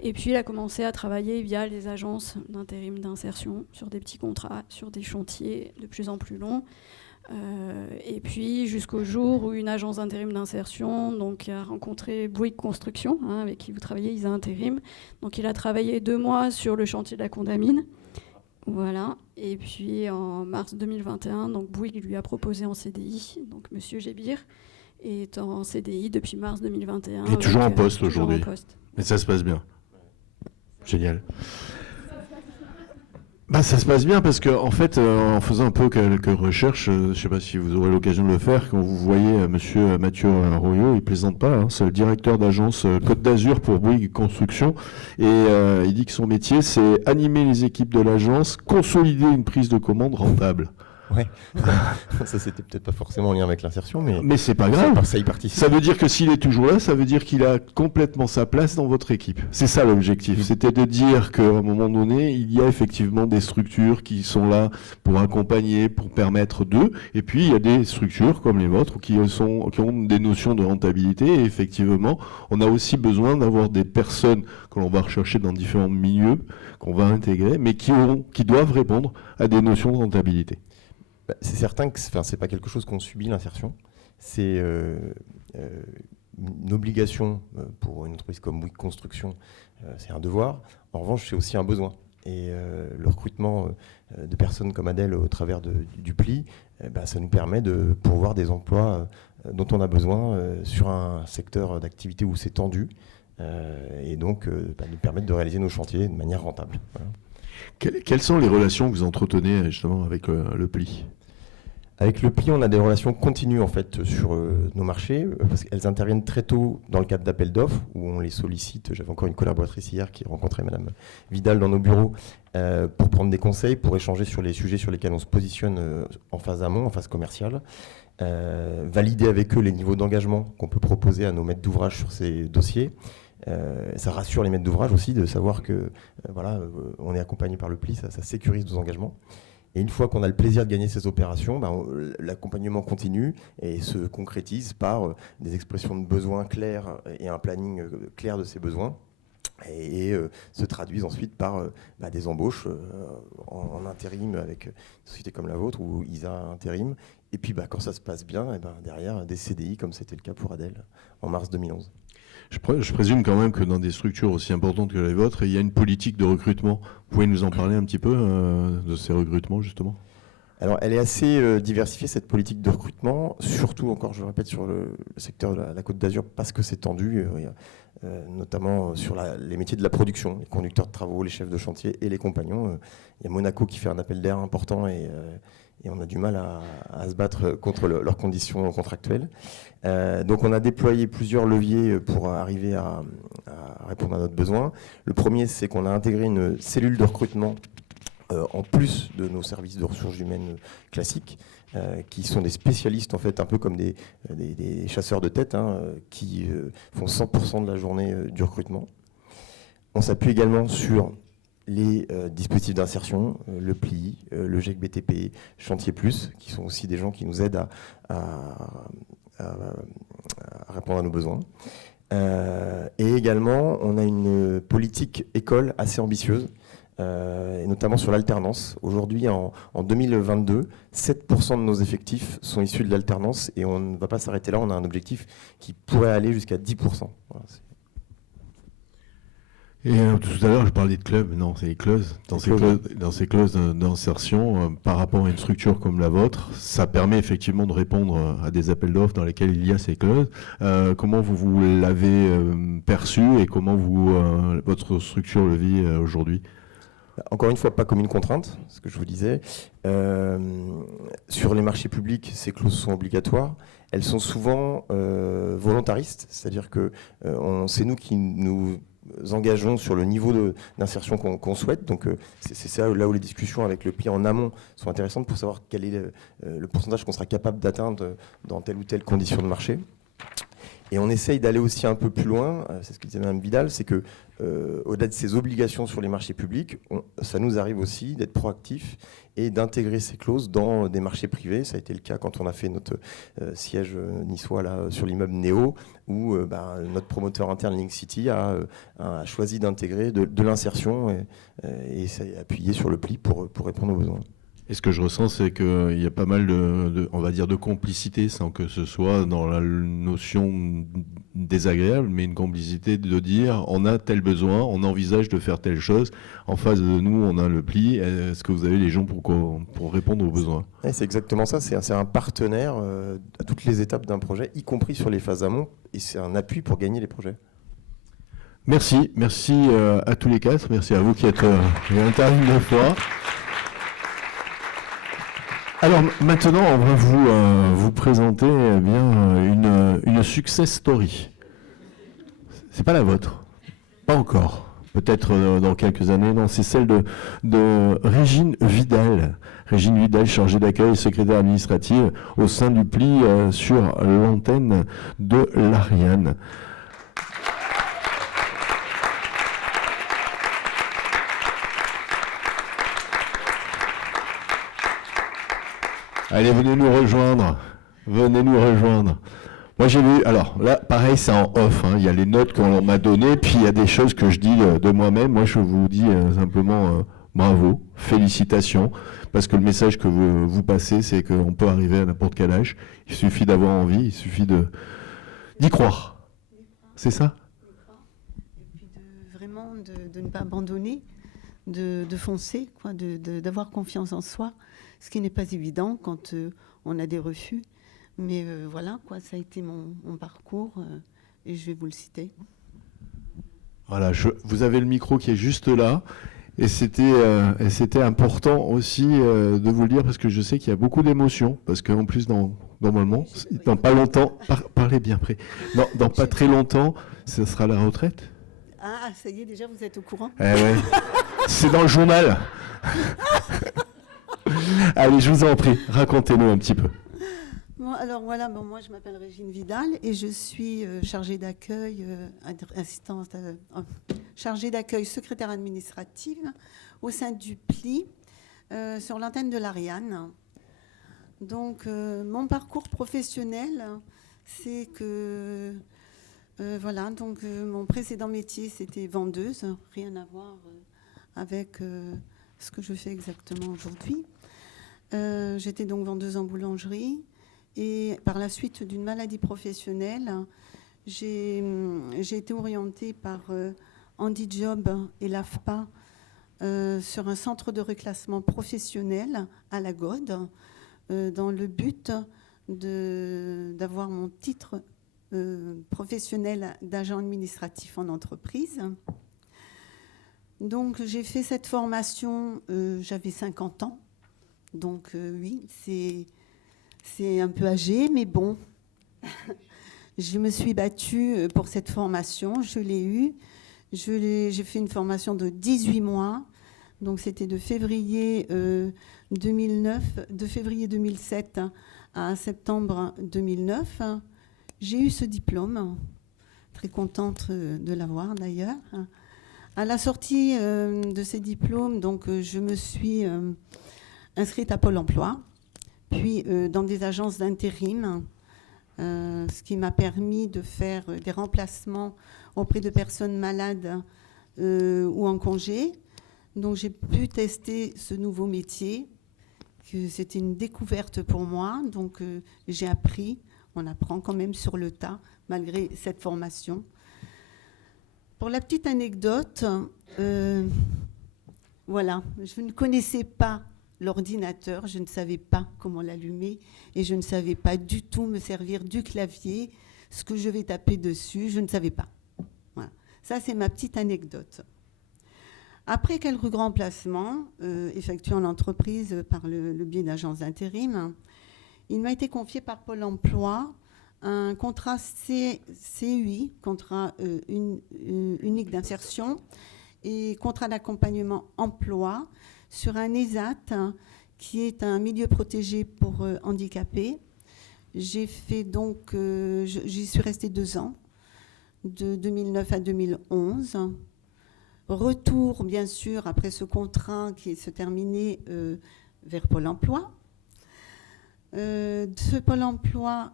Et puis, il a commencé à travailler via les agences d'intérim d'insertion, sur des petits contrats, sur des chantiers de plus en plus longs. Et puis jusqu'au jour où une agence d'intérim d'insertion a rencontré Bouygues Construction, avec qui vous travaillez, Isa Intérim. Donc il a travaillé 2 mois sur le chantier de la Condamine. Voilà. Et puis en mars 2021, donc Bouygues lui a proposé en CDI. Donc Monsieur Gébir est en CDI depuis mars 2021. Il est toujours en poste aujourd'hui. Mais ça se passe bien. Génial. Bah, ça se passe bien parce que en fait, en faisant un peu quelques recherches, je ne sais pas si vous aurez l'occasion de le faire, quand vous voyez Monsieur Mathieu Royot, il plaisante pas, c'est le directeur d'agence Côte d'Azur pour Bouygues Construction, et il dit que son métier, c'est animer les équipes de l'agence, consolider une prise de commande rentable. Ouais, ça c'était peut-être pas forcément en lien avec l'insertion, mais c'est pas grave. Ça y participe. Ça veut dire que s'il est toujours là, ça veut dire qu'il a complètement sa place dans votre équipe. C'est ça l'objectif. C'était de dire qu'à un moment donné, il y a effectivement des structures qui sont là pour accompagner, pour permettre d'eux. Et puis il y a des structures comme les vôtres qui ont des notions de rentabilité. Et effectivement, on a aussi besoin d'avoir des personnes que l'on va rechercher dans différents milieux, qu'on va intégrer, mais qui doivent répondre à des notions de rentabilité. C'est certain que c'est pas quelque chose qu'on subit, l'insertion. C'est une obligation pour une entreprise comme Bouygues Construction, c'est un devoir. En revanche, c'est aussi un besoin. Et le recrutement de personnes comme Adèle au travers du pli, ça nous permet de pourvoir des emplois dont on a besoin sur un secteur d'activité où c'est tendu, et donc nous permettre de réaliser nos chantiers de manière rentable. Voilà. Quelles sont les relations que vous entretenez justement avec le pli ? Avec le pli, on a des relations continues en fait sur nos marchés, parce qu'elles interviennent très tôt dans le cadre d'appels d'offres, où on les sollicite. J'avais encore une collaboratrice hier qui rencontrait Madame Vidal dans nos bureaux pour prendre des conseils, pour échanger sur les sujets sur lesquels on se positionne en phase amont, en phase commerciale, valider avec eux les niveaux d'engagement qu'on peut proposer à nos maîtres d'ouvrage sur ces dossiers. Ça rassure les maîtres d'ouvrage aussi de savoir que on est accompagné par le pli, ça sécurise nos engagements. Et une fois qu'on a le plaisir de gagner ces opérations, l'accompagnement continue et se concrétise par des expressions de besoins clairs et un planning clair de ces besoins, et se traduisent ensuite par des embauches en intérim avec une société comme la vôtre ou ISA Intérim. Et puis quand ça se passe bien, derrière des CDI comme c'était le cas pour Adèle en mars 2011. Je présume quand même que dans des structures aussi importantes que les vôtres, il y a une politique de recrutement. Vous pouvez nous en parler un petit peu de ces recrutements, justement ? Alors, elle est assez diversifiée, cette politique de recrutement, surtout, encore, je le répète, sur le secteur de la Côte d'Azur, parce que c'est tendu, notamment sur les métiers de la production, les conducteurs de travaux, les chefs de chantier et les compagnons. Il y a Monaco qui fait un appel d'air important et on a du mal à se battre contre leurs conditions contractuelles. Donc, on a déployé plusieurs leviers pour arriver à répondre à notre besoin. Le premier, c'est qu'on a intégré une cellule de recrutement en plus de nos services de ressources humaines classiques, qui sont des spécialistes, en fait, un peu comme des chasseurs de tête, qui font 100% de la journée du recrutement. On s'appuie également sur les dispositifs d'insertion, le PLI, le GEC BTP, Chantier Plus, qui sont aussi des gens qui nous aident à répondre à nos besoins. Et également, on a une politique école assez ambitieuse, et notamment sur l'alternance. Aujourd'hui, en 2022, 7% de nos effectifs sont issus de l'alternance et on ne va pas s'arrêter là. On a un objectif qui pourrait aller jusqu'à 10%. Voilà, et tout à l'heure, je parlais de clubs. Non, c'est les clauses. Dans ces clauses d'insertion, par rapport à une structure comme la vôtre, ça permet effectivement de répondre à des appels d'offres dans lesquels il y a ces clauses. Comment vous l'avez perçu et comment votre structure le vit aujourd'hui ? Encore une fois, pas comme une contrainte, ce que je vous disais. Sur les marchés publics, ces clauses sont obligatoires. Elles sont souvent volontaristes, c'est-à-dire que c'est nous qui nous engageons sur le niveau d'insertion qu'on souhaite. Donc c'est ça là où les discussions avec le PLI en amont sont intéressantes pour savoir quel est le pourcentage qu'on sera capable d'atteindre dans telle ou telle condition de marché. Et on essaye d'aller aussi un peu plus loin, c'est ce que disait Mme Vidal, c'est que au-delà de ces obligations sur les marchés publics, ça nous arrive aussi d'être proactifs et d'intégrer ces clauses dans des marchés privés. Ça a été le cas quand on a fait notre siège niçois là, sur l'immeuble Néo, où notre promoteur interne Link City a choisi d'intégrer de l'insertion et s'est appuyé sur le PLI pour répondre aux besoins. Et ce que je ressens, c'est qu'il y a pas mal on va dire, de complicité, sans que ce soit dans la notion désagréable, mais une complicité de dire on a tel besoin, on envisage de faire telle chose. En face de nous, on a le PLI. Est-ce que vous avez les gens pour répondre aux besoins ? C'est exactement ça. C'est un partenaire à toutes les étapes d'un projet, y compris sur les phases amont, et c'est un appui pour gagner les projets. Merci à tous les quatre. Merci à vous qui êtes intervenus 2 fois. Alors maintenant, on va vous présenter une success story. C'est pas la vôtre, pas encore. Peut-être dans quelques années. Non, c'est celle de Régine Vidal. Régine Vidal, chargée d'accueil et secrétaire administrative au sein du PLI sur l'antenne de l'Ariane. Allez, venez nous rejoindre. Moi, j'ai vu, alors là, pareil, c'est en off. Il y a les notes qu'on m'a données, puis il y a des choses que je dis de moi-même. Moi, je vous dis simplement bravo, félicitations, parce que le message que vous passez, c'est qu'on peut arriver à n'importe quel âge. Il suffit d'avoir envie, il suffit d'y croire. C'est ça ? Et puis vraiment de ne pas abandonner, de foncer, quoi, d'avoir confiance en soi. Ce qui n'est pas évident quand on a des refus. Mais voilà, quoi, ça a été mon parcours et je vais vous le citer. Voilà, vous avez le micro qui est juste là. Et c'était important aussi de vous le dire parce que je sais qu'il y a beaucoup d'émotions. Parce qu'en plus, normalement, dans pas longtemps, parlez bien près, dans pas très longtemps, ce sera la retraite. Ah, ça y est, déjà, vous êtes au courant ? Eh ouais, c'est dans le journal. Allez, je vous en prie, racontez-nous un petit peu. Bon, alors voilà, moi je m'appelle Régine Vidal et je suis chargée d'accueil, chargée d'accueil, secrétaire administrative au sein du PLI sur l'antenne de l'Ariane. Donc mon parcours professionnel, c'est que mon précédent métier c'était vendeuse, rien à voir avec ce que je fais exactement aujourd'hui. J'étais donc vendeuse en boulangerie et par la suite d'une maladie professionnelle, j'ai été orientée par Handijob et l'AFPA sur un centre de reclassement professionnel à la Gaude, dans le but d'avoir mon titre professionnel d'agent administratif en entreprise. Donc j'ai fait cette formation, j'avais 50 ans, donc oui, c'est un peu âgé, mais bon, je me suis battue pour cette formation, je l'ai eue. J'ai fait une formation de 18 mois, donc c'était de février 2007 à septembre 2009. J'ai eu ce diplôme, très contente de l'avoir d'ailleurs. À la sortie de ces diplômes, donc, je me suis inscrite à Pôle emploi, puis dans des agences d'intérim, ce qui m'a permis de faire des remplacements auprès de personnes malades ou en congé. Donc j'ai pu tester ce nouveau métier, que c'était une découverte pour moi. Donc j'ai appris, on apprend quand même sur le tas, malgré cette formation. Pour la petite anecdote, voilà, je ne connaissais pas l'ordinateur, je ne savais pas comment l'allumer et je ne savais pas du tout me servir du clavier, ce que je vais taper dessus, je ne savais pas. Voilà. Ça, c'est ma petite anecdote. Après quelques grands placements effectués en entreprise par le biais d'agences d'intérim, il m'a été confié par Pôle emploi un contrat CUI, contrat unique d'insertion, et contrat d'accompagnement emploi sur un ESAT qui est un milieu protégé pour handicapés. J'ai fait donc, j'y suis restée 2 ans, de 2009 à 2011. Retour, bien sûr, après ce contrat qui se terminait vers Pôle emploi. De ce Pôle emploi,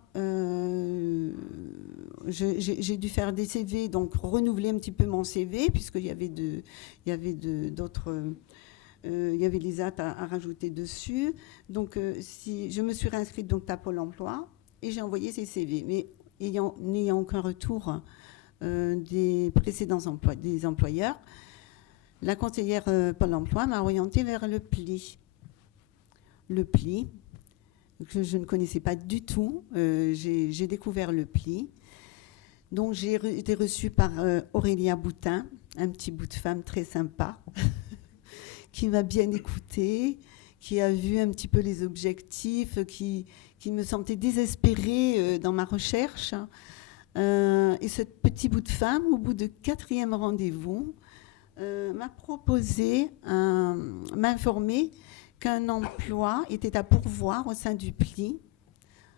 j'ai dû faire des CV, donc renouveler un petit peu mon CV, puisqu'il y avait d'autres... il y avait les actes à rajouter dessus. Donc, je me suis réinscrite donc, à Pôle emploi et j'ai envoyé ces CV. Mais n'ayant aucun retour des précédents des employeurs, la conseillère Pôle emploi m'a orientée vers le PLI. Le PLI, que je ne connaissais pas du tout. J'ai découvert le PLI. Donc, j'ai été reçue par Aurélia Boutin, un petit bout de femme très sympa, qui m'a bien écoutée, qui a vu un petit peu les objectifs, qui me sentait désespérée dans ma recherche. Et ce petit bout de femme, au bout de 4e rendez-vous, m'a proposé, m'a informé qu'un emploi était à pourvoir au sein du PLI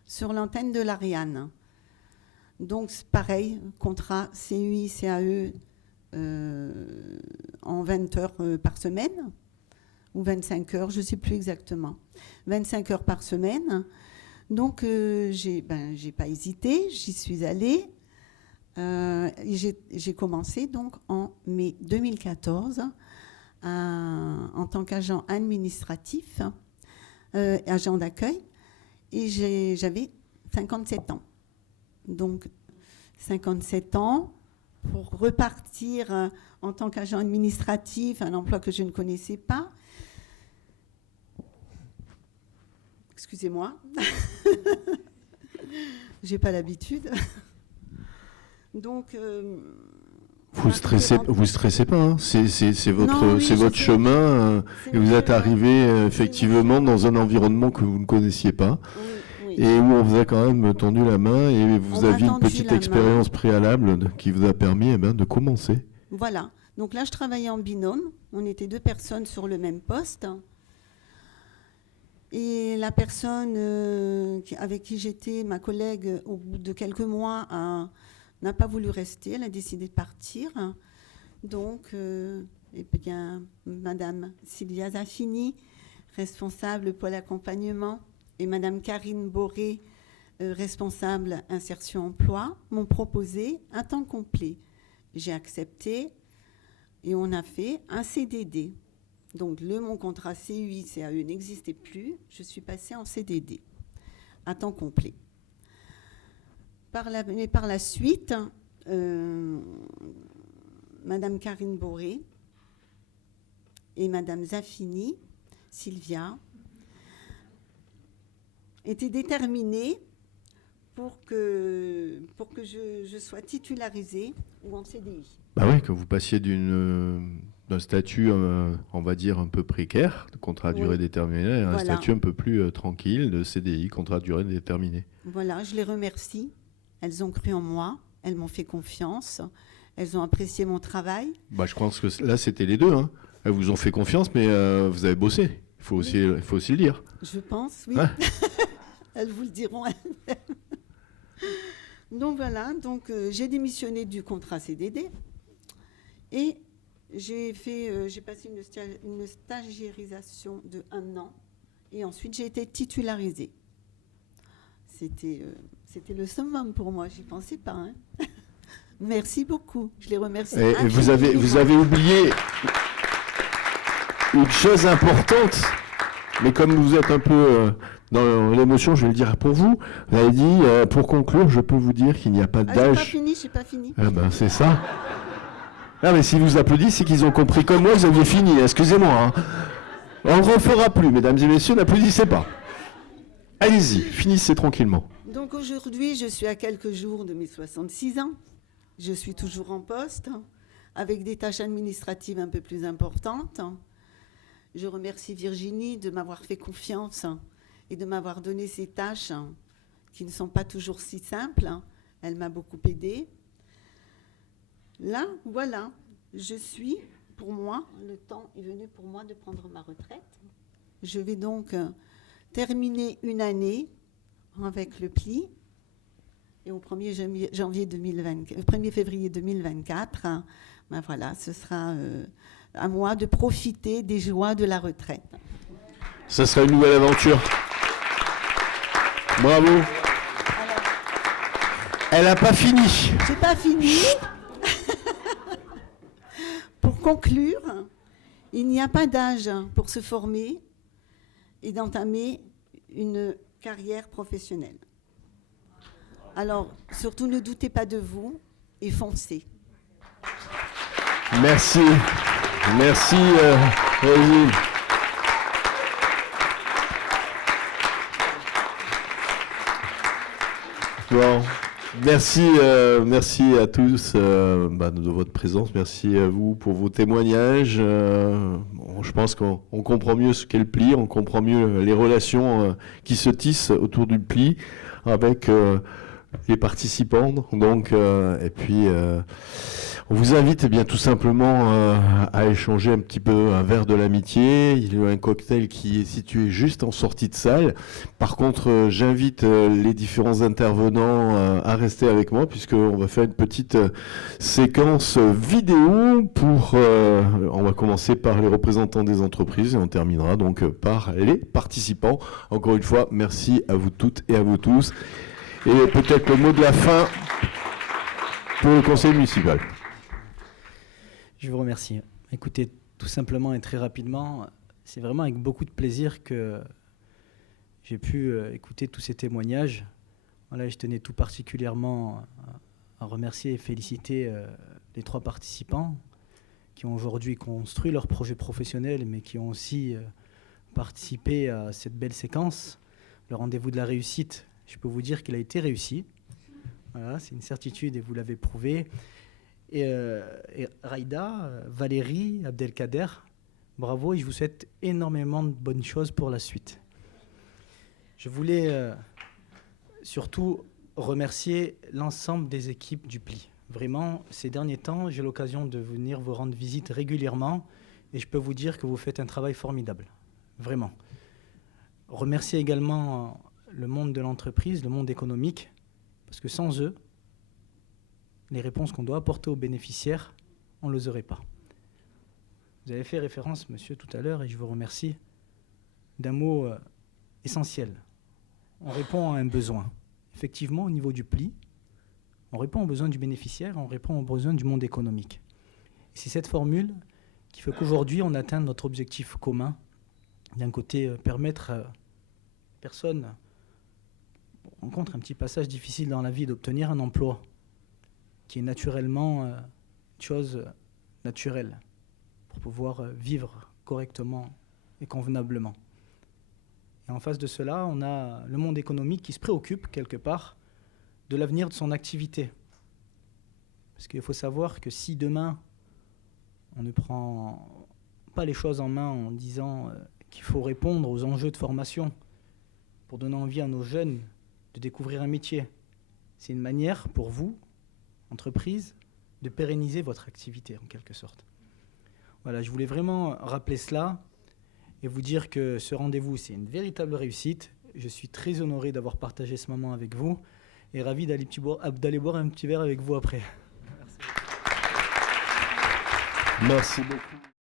sur l'antenne de l'Ariane. Donc, pareil, contrat CUI-CAE en 20 heures par semaine, ou 25 heures, je ne sais plus exactement. 25 heures par semaine. Donc, j'ai pas hésité, j'y suis allée. J'ai commencé donc en mai 2014 en tant qu'agent administratif, agent d'accueil, et j'avais 57 ans. Donc, 57 ans pour repartir en tant qu'agent administratif, un emploi que je ne connaissais pas. Excusez-moi, j'ai pas l'habitude. Donc, vous stressez pas, hein. C'est votre chemin et vous êtes arrivé effectivement dans un environnement que vous ne connaissiez pas et où on vous a quand même tendu la main et vous aviez une petite expérience préalable qui vous a permis de commencer. Voilà. Donc là, je travaillais en binôme. On était 2 personnes sur le même poste. Et la personne avec qui j'étais, ma collègue, au bout de quelques mois, n'a pas voulu rester. Elle a décidé de partir. Donc, Madame Sylvia Zaffini, responsable pôle accompagnement, et Madame Karine Boré, responsable insertion emploi, m'ont proposé un temps complet. J'ai accepté et on a fait un CDD. Donc, mon contrat CUI-CAE n'existait plus. Je suis passée en CDD à temps complet. Mais par la suite, Madame Karine Boré et Madame Zaffini, Sylvia, étaient déterminées pour que je sois titularisée ou en CDI. Bah oui, que vous passiez d'un statut, on va dire, un peu précaire, de contrat à durée déterminée, à un statut un peu plus tranquille, de CDI, contrat à durée déterminée. Voilà, je les remercie. Elles ont cru en moi, elles m'ont fait confiance, elles ont apprécié mon travail. Bah, je pense que là, c'était les deux. Hein. Elles vous ont fait confiance, mais vous avez bossé. Il faut aussi le dire. Je pense, oui. Ouais. Elles vous le diront elles-mêmes. Donc voilà, j'ai démissionné du contrat CDD et j'ai passé une stagiairisation de 1 an et ensuite j'ai été titularisée. C'était le summum pour moi, j'y pensais pas. Hein. Merci beaucoup, je les remercie. Et vous avez oublié une chose importante, mais comme vous êtes un peu dans l'émotion, je vais le dire pour vous. Vous avez dit, pour conclure, je peux vous dire qu'il n'y a pas d'âge. J'ai pas fini. Ah ben, c'est ça. Ah mais si vous applaudissez, c'est qu'ils ont compris comme moi, vous aviez fini, excusez-moi. Hein. On ne refera plus, mesdames et messieurs, n'applaudissez pas. Allez-y, finissez tranquillement. Donc aujourd'hui, je suis à quelques jours de mes 66 ans. Je suis toujours en poste, avec des tâches administratives un peu plus importantes. Je remercie Virginie de m'avoir fait confiance et de m'avoir donné ces tâches qui ne sont pas toujours si simples. Elle m'a beaucoup aidée. Là, voilà, pour moi, le temps est venu pour moi de prendre ma retraite. Je vais donc terminer une année avec le PLI et au 1er février 2024, ben voilà, ce sera à moi de profiter des joies de la retraite. Ça sera une nouvelle aventure. Bravo. Elle n'a pas fini. J'ai pas fini. Pour conclure, il n'y a pas d'âge pour se former et d'entamer une carrière professionnelle. Alors, surtout, ne doutez pas de vous et foncez. Merci. Merci, Rosine. Bon. Merci à tous de votre présence. Merci à vous pour vos témoignages. Je pense qu'on comprend mieux ce qu'est le PLI, on comprend mieux les relations qui se tissent autour du PLI avec les participants. Donc, et puis, on vous invite bien tout simplement à échanger un petit peu un verre de l'amitié. Il y a un cocktail qui est situé juste en sortie de salle. Par contre, j'invite les différents intervenants à rester avec moi puisqu'on va faire une petite séquence vidéo pour... on va commencer par les représentants des entreprises et on terminera donc par les participants. Encore une fois, merci à vous toutes et à vous tous. Et peut-être le mot de la fin pour le conseil municipal. Je vous remercie. Écoutez, tout simplement et très rapidement, c'est vraiment avec beaucoup de plaisir que j'ai pu écouter tous ces témoignages. Voilà, je tenais tout particulièrement à remercier et féliciter les 3 participants qui ont aujourd'hui construit leur projet professionnel, mais qui ont aussi participé à cette belle séquence. Le rendez-vous de la réussite, je peux vous dire qu'il a été réussi. Voilà, c'est une certitude et vous l'avez prouvé. Et Raïda, Valérie, Abdelkader, bravo et je vous souhaite énormément de bonnes choses pour la suite. Je voulais surtout remercier l'ensemble des équipes du PLI. Vraiment, ces derniers temps, j'ai l'occasion de venir vous rendre visite régulièrement et je peux vous dire que vous faites un travail formidable. Vraiment. Remercier également le monde de l'entreprise, le monde économique, parce que sans eux, les réponses qu'on doit apporter aux bénéficiaires, on ne les aurait pas. Vous avez fait référence, monsieur, tout à l'heure, et je vous remercie, d'un mot essentiel. On répond à un besoin. Effectivement, au niveau du PLI, on répond aux besoins du bénéficiaire, on répond aux besoins du monde économique. Et c'est cette formule qui fait qu'aujourd'hui, on atteint notre objectif commun. D'un côté, permettre à personne, on rencontre un petit passage difficile dans la vie, d'obtenir un emploi qui est naturellement une chose naturelle pour pouvoir vivre correctement et convenablement. Et en face de cela, on a le monde économique qui se préoccupe quelque part de l'avenir de son activité. Parce qu'il faut savoir que si demain, on ne prend pas les choses en main en disant qu'il faut répondre aux enjeux de formation pour donner envie à nos jeunes de découvrir un métier, c'est une manière pour vous, entreprise, de pérenniser votre activité en quelque sorte. Voilà, je voulais vraiment rappeler cela et vous dire que ce rendez-vous, c'est une véritable réussite. Je suis très honoré d'avoir partagé ce moment avec vous et ravi d'aller boire un petit verre avec vous après. Merci beaucoup.